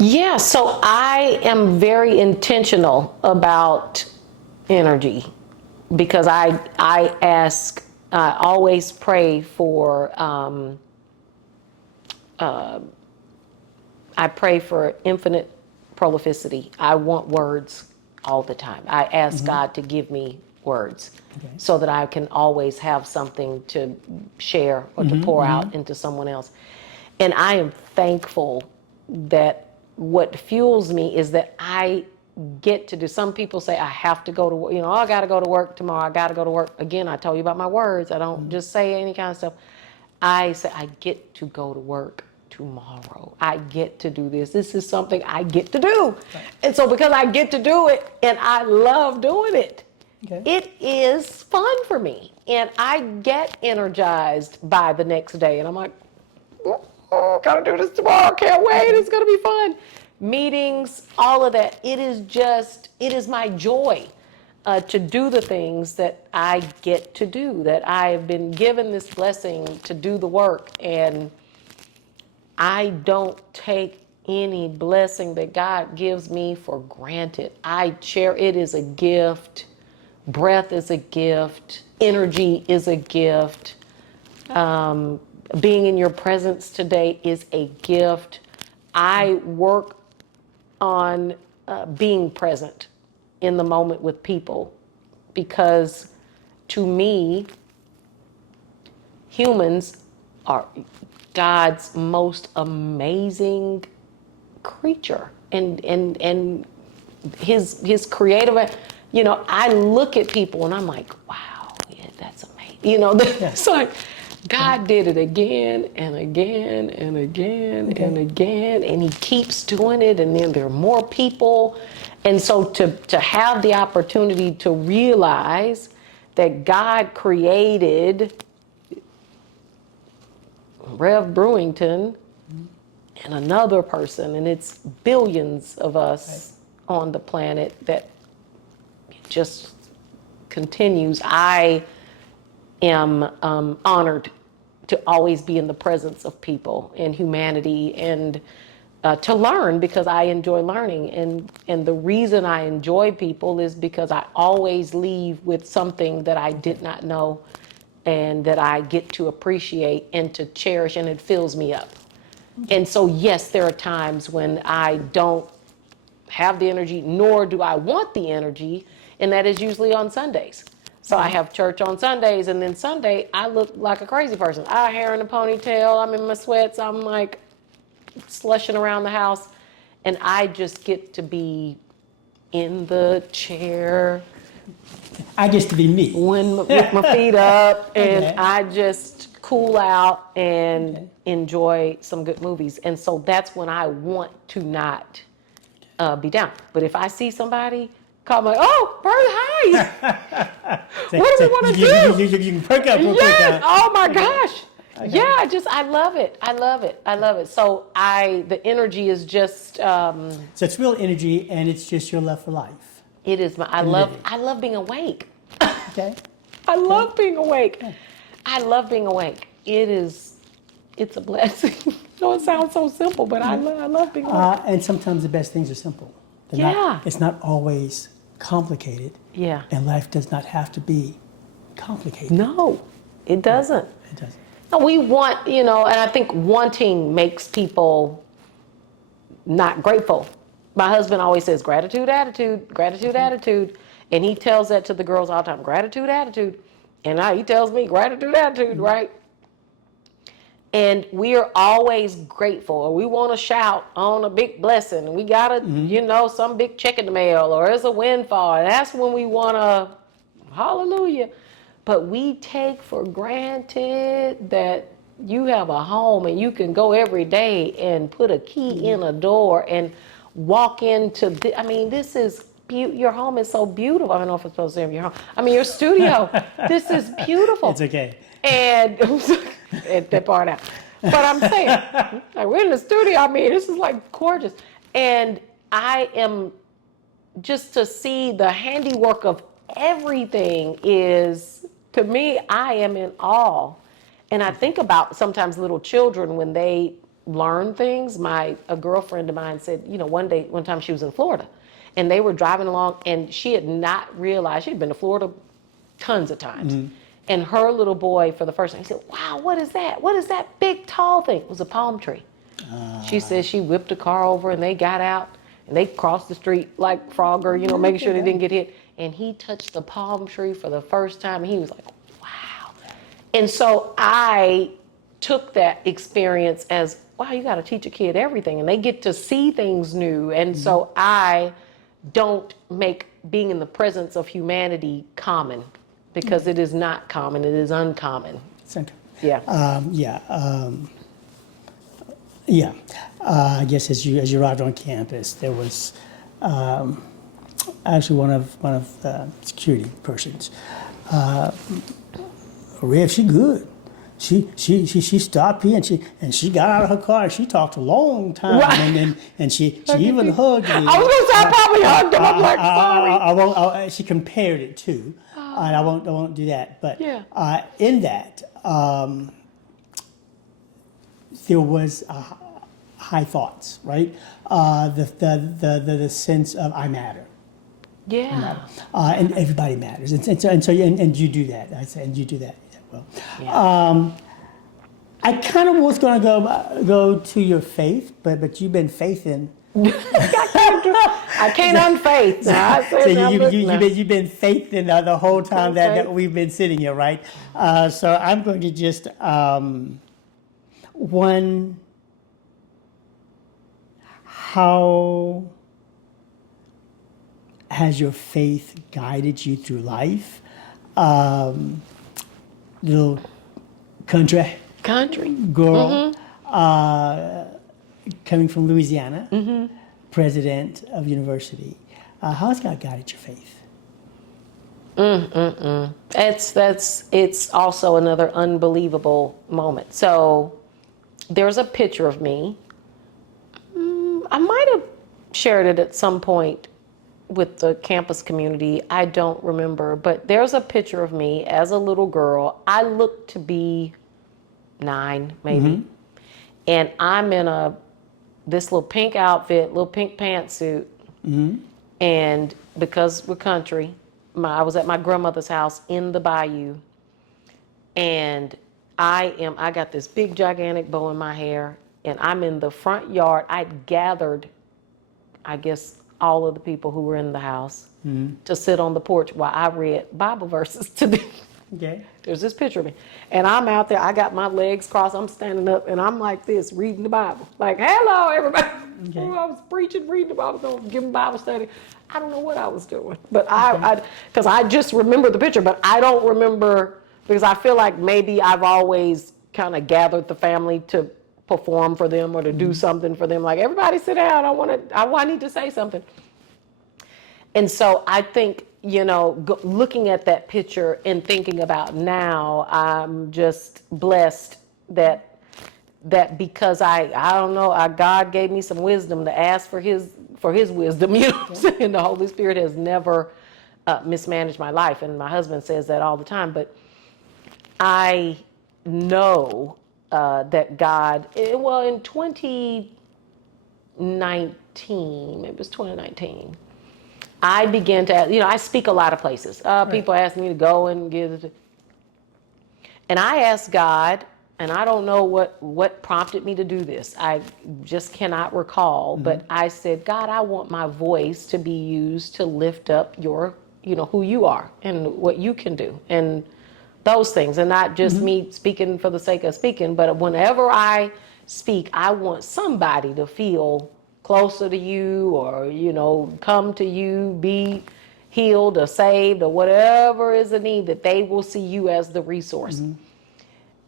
Yeah, so I am very intentional about energy, because I always pray for I pray for infinite prolificity. I want words all the time. I ask God to give me words, so that I can always have something to share or to pour out into someone else. And I am thankful that what fuels me is that I get to do. Some people say I have to go to work, I got to go to work tomorrow. I got to go to work. Again, I told you about my words. I don't just say any kind of stuff. I say I get to go to work tomorrow. I get to do this. This is something I get to do. Right. And so because I get to do it and I love doing it, it is fun for me. And I get energized by the next day. And I'm like, gotta do this tomorrow. Can't wait. It's gonna be fun. meetings, all of that. It is my joy to do the things that I get to do, that I have been given this blessing to do the work. And I don't take any blessing that God gives me for granted. It is a gift. Breath is a gift. Energy is a gift. Being in your presence today is a gift. I work on being present in the moment with people, because to me, humans are God's most amazing creature, and his creative. I look at people and I'm like, wow, yeah, that's amazing. It's like God did it again and again and again and again, and he keeps doing it, and then there are more people. And so to have the opportunity to realize that God created Rev Brewington and another person, and it's billions of us on the planet, that just continues. I am honored to always be in the presence of people and humanity, and to learn, because I enjoy learning. And the reason I enjoy people is because I always leave with something that I did not know, and that I get to appreciate and to cherish, and it fills me up. And so, yes, there are times when I don't have the energy, nor do I want the energy, and that is usually on Sundays. So I have church on Sundays, and then Sunday I look like a crazy person. I have hair in a ponytail, I'm in my sweats, I'm like slushing around the house, and I just get to be in the chair. I get to be me. With my feet up, and I just cool out and enjoy some good movies. And so that's when I want to not be down. But if I see somebody, call me, oh, hi. What do we want to do? You can perk up real quick. Yes. Oh my gosh. Yeah, I love it. I love it. I love it. So the energy is just. So it's real energy, and it's just your love for life. It is I love being awake. Okay. I love being awake. I love being awake. It's a blessing. It sounds so simple, but I love being awake. And sometimes the best things are simple. It's not always complicated. Yeah. And life does not have to be complicated. No, it doesn't. It doesn't. No, we want, and I think wanting makes people not grateful. My husband always says gratitude, attitude, gratitude, attitude. And he tells that to the girls all the time, gratitude, attitude. And now he tells me gratitude, attitude, right? And we are always grateful, or we want to shout on a big blessing. We got a, some big check in the mail, or it's a windfall. And that's when we want to, hallelujah. But we take for granted that you have a home and you can go every day and put a key in a door and walk into, this is, your home is so beautiful. I don't know if it's supposed to say your home. Your studio. This is beautiful. It's okay. And that part out. But I'm saying, like, we're in the studio. This is like gorgeous. And I am, just to see the handiwork of everything is, to me, I am in awe. And I think about sometimes little children when they learn things. A girlfriend of mine said, one time she was in Florida, and they were driving along, and she had not realized, she'd been to Florida tons of times. Mm-hmm. And her little boy, for the first time, he said, wow, what is that? What is that big, tall thing? It was a palm tree. She said she whipped a car over, and they got out, and they crossed the street like Frogger, making sure they didn't get hit. And he touched the palm tree for the first time, and he was like, wow. And so I took that experience as, wow, you got to teach a kid everything, and they get to see things new. And so I don't make being in the presence of humanity common, because it is not common, it is uncommon. Yeah. I guess as you arrived on campus, there was actually one of the security persons. Rev, she good. She stopped here and she got out of her car and she talked a long time Right. and she even hugged me. I was going to say I probably hugged him. I'm like, sorry. I won't. She compared it to, and I won't do that. But Yeah. in that, there was high thoughts, right? The sense of I matter. Yeah. And everybody matters, and you do that. I say, and you do that well. Yeah. I kind of was going to go to your faith, but you've been faithing. I can't unfaith. Now, I So said you've been faithing the whole time that we've been sitting here, right? So I'm going to just how has your faith guided you through life? Little country girl, coming from Louisiana, President of University. How has God guided your faith? It's also another unbelievable moment. So there's a picture of me. I might have shared it at some point with the campus community. I don't remember, but there's a picture of me as a little girl. I look to be 9, maybe. And I'm in this little pink outfit, little pink pantsuit. And because we're country, I was at my grandmother's house in the bayou. And I got this big gigantic bow in my hair, and I'm in the front yard. I'd gathered, I guess, all of the people who were in the house to sit on the porch while I read Bible verses to them. Okay. There's this picture of me. And I'm out there, I got my legs crossed, I'm standing up, and I'm like this, reading the Bible. Like, hello, everybody. Okay. I was preaching, reading the Bible, giving Bible study. I don't know what I was doing. But because I just remember the picture, but I don't remember, because I feel like maybe I've always kind of gathered the family to perform for them or to do something for them. Like, everybody sit down, I need to say something. And so I think, looking at that picture and thinking about now, I'm just blessed that because I don't know, God gave me some wisdom to ask for his wisdom, you know what I'm saying? The Holy Spirit has never mismanaged my life, and my husband says that all the time. But I know that God, in 2019, it was 2019, I began to, I speak a lot of places. People ask me to go and give, and I asked God, and I don't know what prompted me to do this. I just cannot recall, but I said, God, I want my voice to be used to lift up your, who you are and what you can do and those things, and not just me speaking for the sake of speaking, but whenever I speak, I want somebody to feel closer to you, or come to you, be healed or saved or whatever is the need, that they will see you as the resource.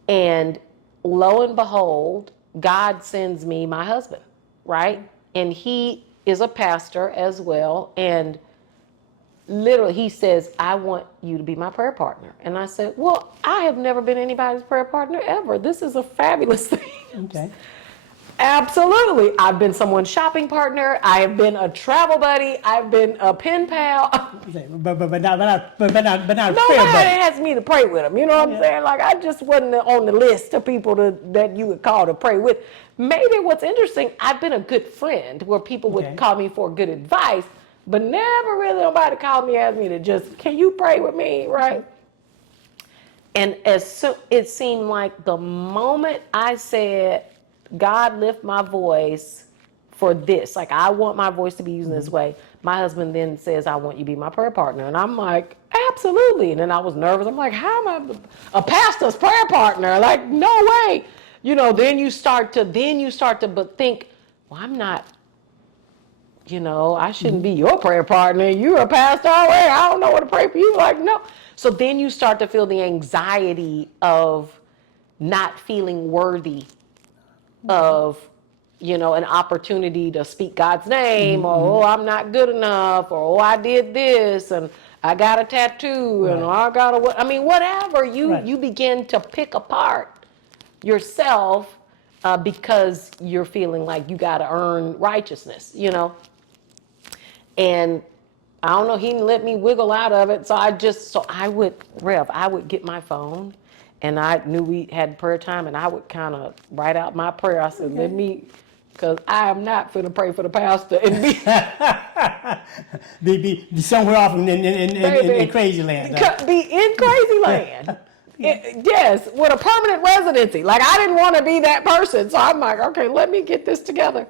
And lo and behold, God sends me my husband, right? And he is a pastor as well, and literally he says, I want you to be my prayer partner. And I said, well, I have never been anybody's prayer partner ever. This is a fabulous thing. Okay. Absolutely. I've been someone's shopping partner. I have been a travel buddy. I've been a pen pal. But not a prayer Nobody buddy. asked me to pray with them. You know what I'm saying? Like, I just wasn't on the list of people that you would call to pray with. Maybe what's interesting, I've been a good friend where people would call me for good advice, but never really nobody called me, asked me to just, can you pray with me, right? And it seemed like the moment I said, God, lift my voice for this. Like, I want my voice to be used in this way. My husband then says, I want you to be my prayer partner. And I'm like, absolutely. And then I was nervous. I'm like, how am I a pastor's prayer partner? Like, no way. Then you start to think, well, I'm not, I shouldn't be your prayer partner. You're a pastor already. I don't know what to pray for you. Like, no. So then you start to feel the anxiety of not feeling worthy of, an opportunity to speak God's name, or, I'm not good enough, or, I did this, and I got a tattoo, and I got whatever. You begin to pick apart yourself because you're feeling like you got to earn righteousness, And I don't know, he didn't let me wiggle out of it. So I would get my phone, and I knew we had prayer time, and I would kind of write out my prayer. I said, because I am not finna pray for the pastor and be somewhere off in crazy land. Be in crazy land. Yes, with a permanent residency. Like, I didn't want to be that person. So I'm like, okay, let me get this together.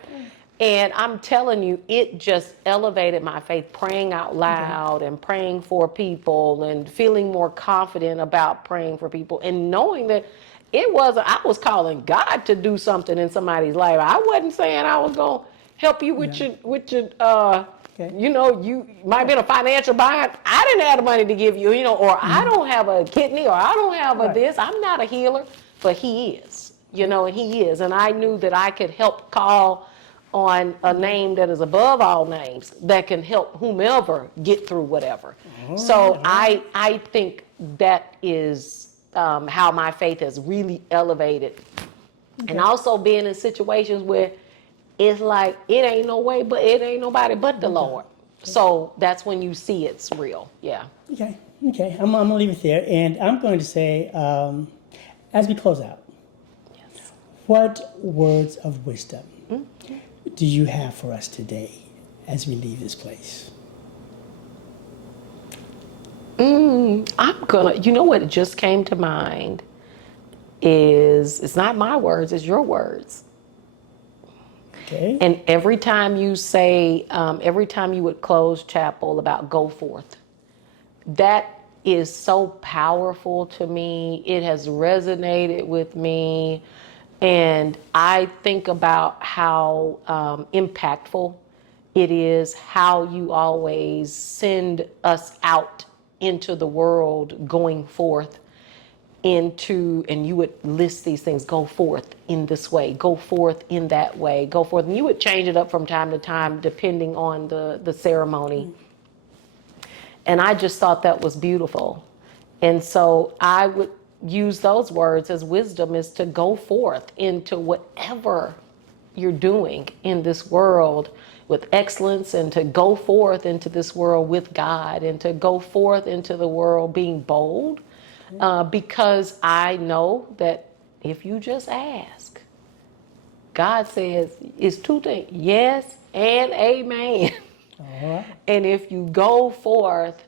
And I'm telling you, it just elevated my faith, praying out loud and praying for people and feeling more confident about praying for people and knowing that I was calling God to do something in somebody's life. I wasn't saying I was going to help you with your you might be in a financial bind. I didn't have the money to give you, or I don't have a kidney, or I don't have a this. I'm not a healer, but he is, and he is. And I knew that I could help call on a name that is above all names that can help whomever get through whatever. So I think that is how my faith has really elevated. And also being in situations where it's like, it ain't nobody but the Lord. So that's when you see it's real. Yeah. Okay. I'm going to leave it there. And I'm going to say, as we close out, what words of wisdom do you have for us today as we leave this place? What just came to mind is, it's not my words, it's your words. Okay. And every time you would close chapel about go forth, that is so powerful to me. It has resonated with me. And I think about how impactful it is, how you always send us out into the world going forth and you would list these things, go forth in this way, go forth in that way, go forth. And you would change it up from time to time depending on the ceremony. And I just thought that was beautiful. And so I would use those words as wisdom, is to go forth into whatever you're doing in this world with excellence, and to go forth into this world with God, and to go forth into the world being bold, because I know that if you just ask, God says it's two things, yes and amen. And if you go forth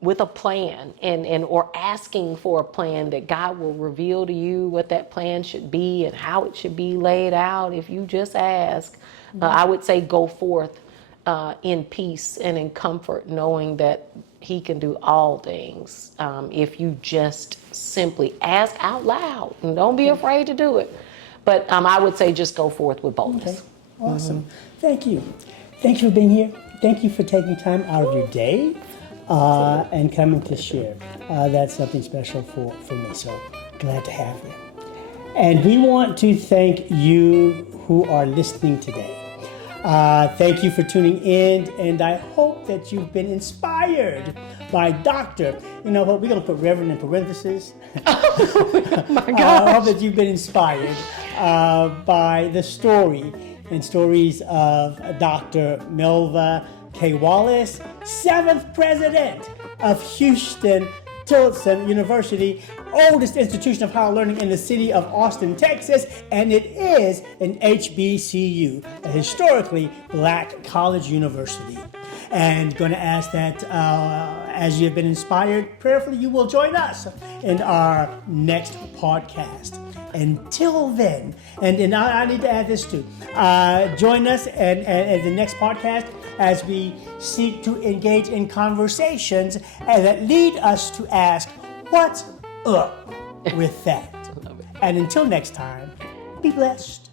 with a plan or asking for a plan, that God will reveal to you what that plan should be and how it should be laid out. If you just ask, I would say go forth in peace and in comfort, knowing that he can do all things if you just simply ask out loud, and don't be afraid to do it. But I would say just go forth with boldness. Okay. Awesome. Thank you. Thank you for being here. Thank you for taking time out of your day and coming to share. That's something special for me, so glad to have you. And we want to thank you who are listening today. Thank you for tuning in, and I hope that you've been inspired by Dr. You know what, we're going to put Reverend in parentheses. Oh my God. I hope that you've been inspired by the stories of Dr. Melva K. Wallace, 7th President of Huston-Tillotson University, oldest institution of higher learning in the city of Austin, Texas, and it is an HBCU, a historically black college university. And going to ask that as you have been inspired, prayerfully you will join us in our next podcast. Until then, and I need to add this too, join us at the next podcast as we seek to engage in conversations that lead us to ask, what's up with that? And until next time, be blessed.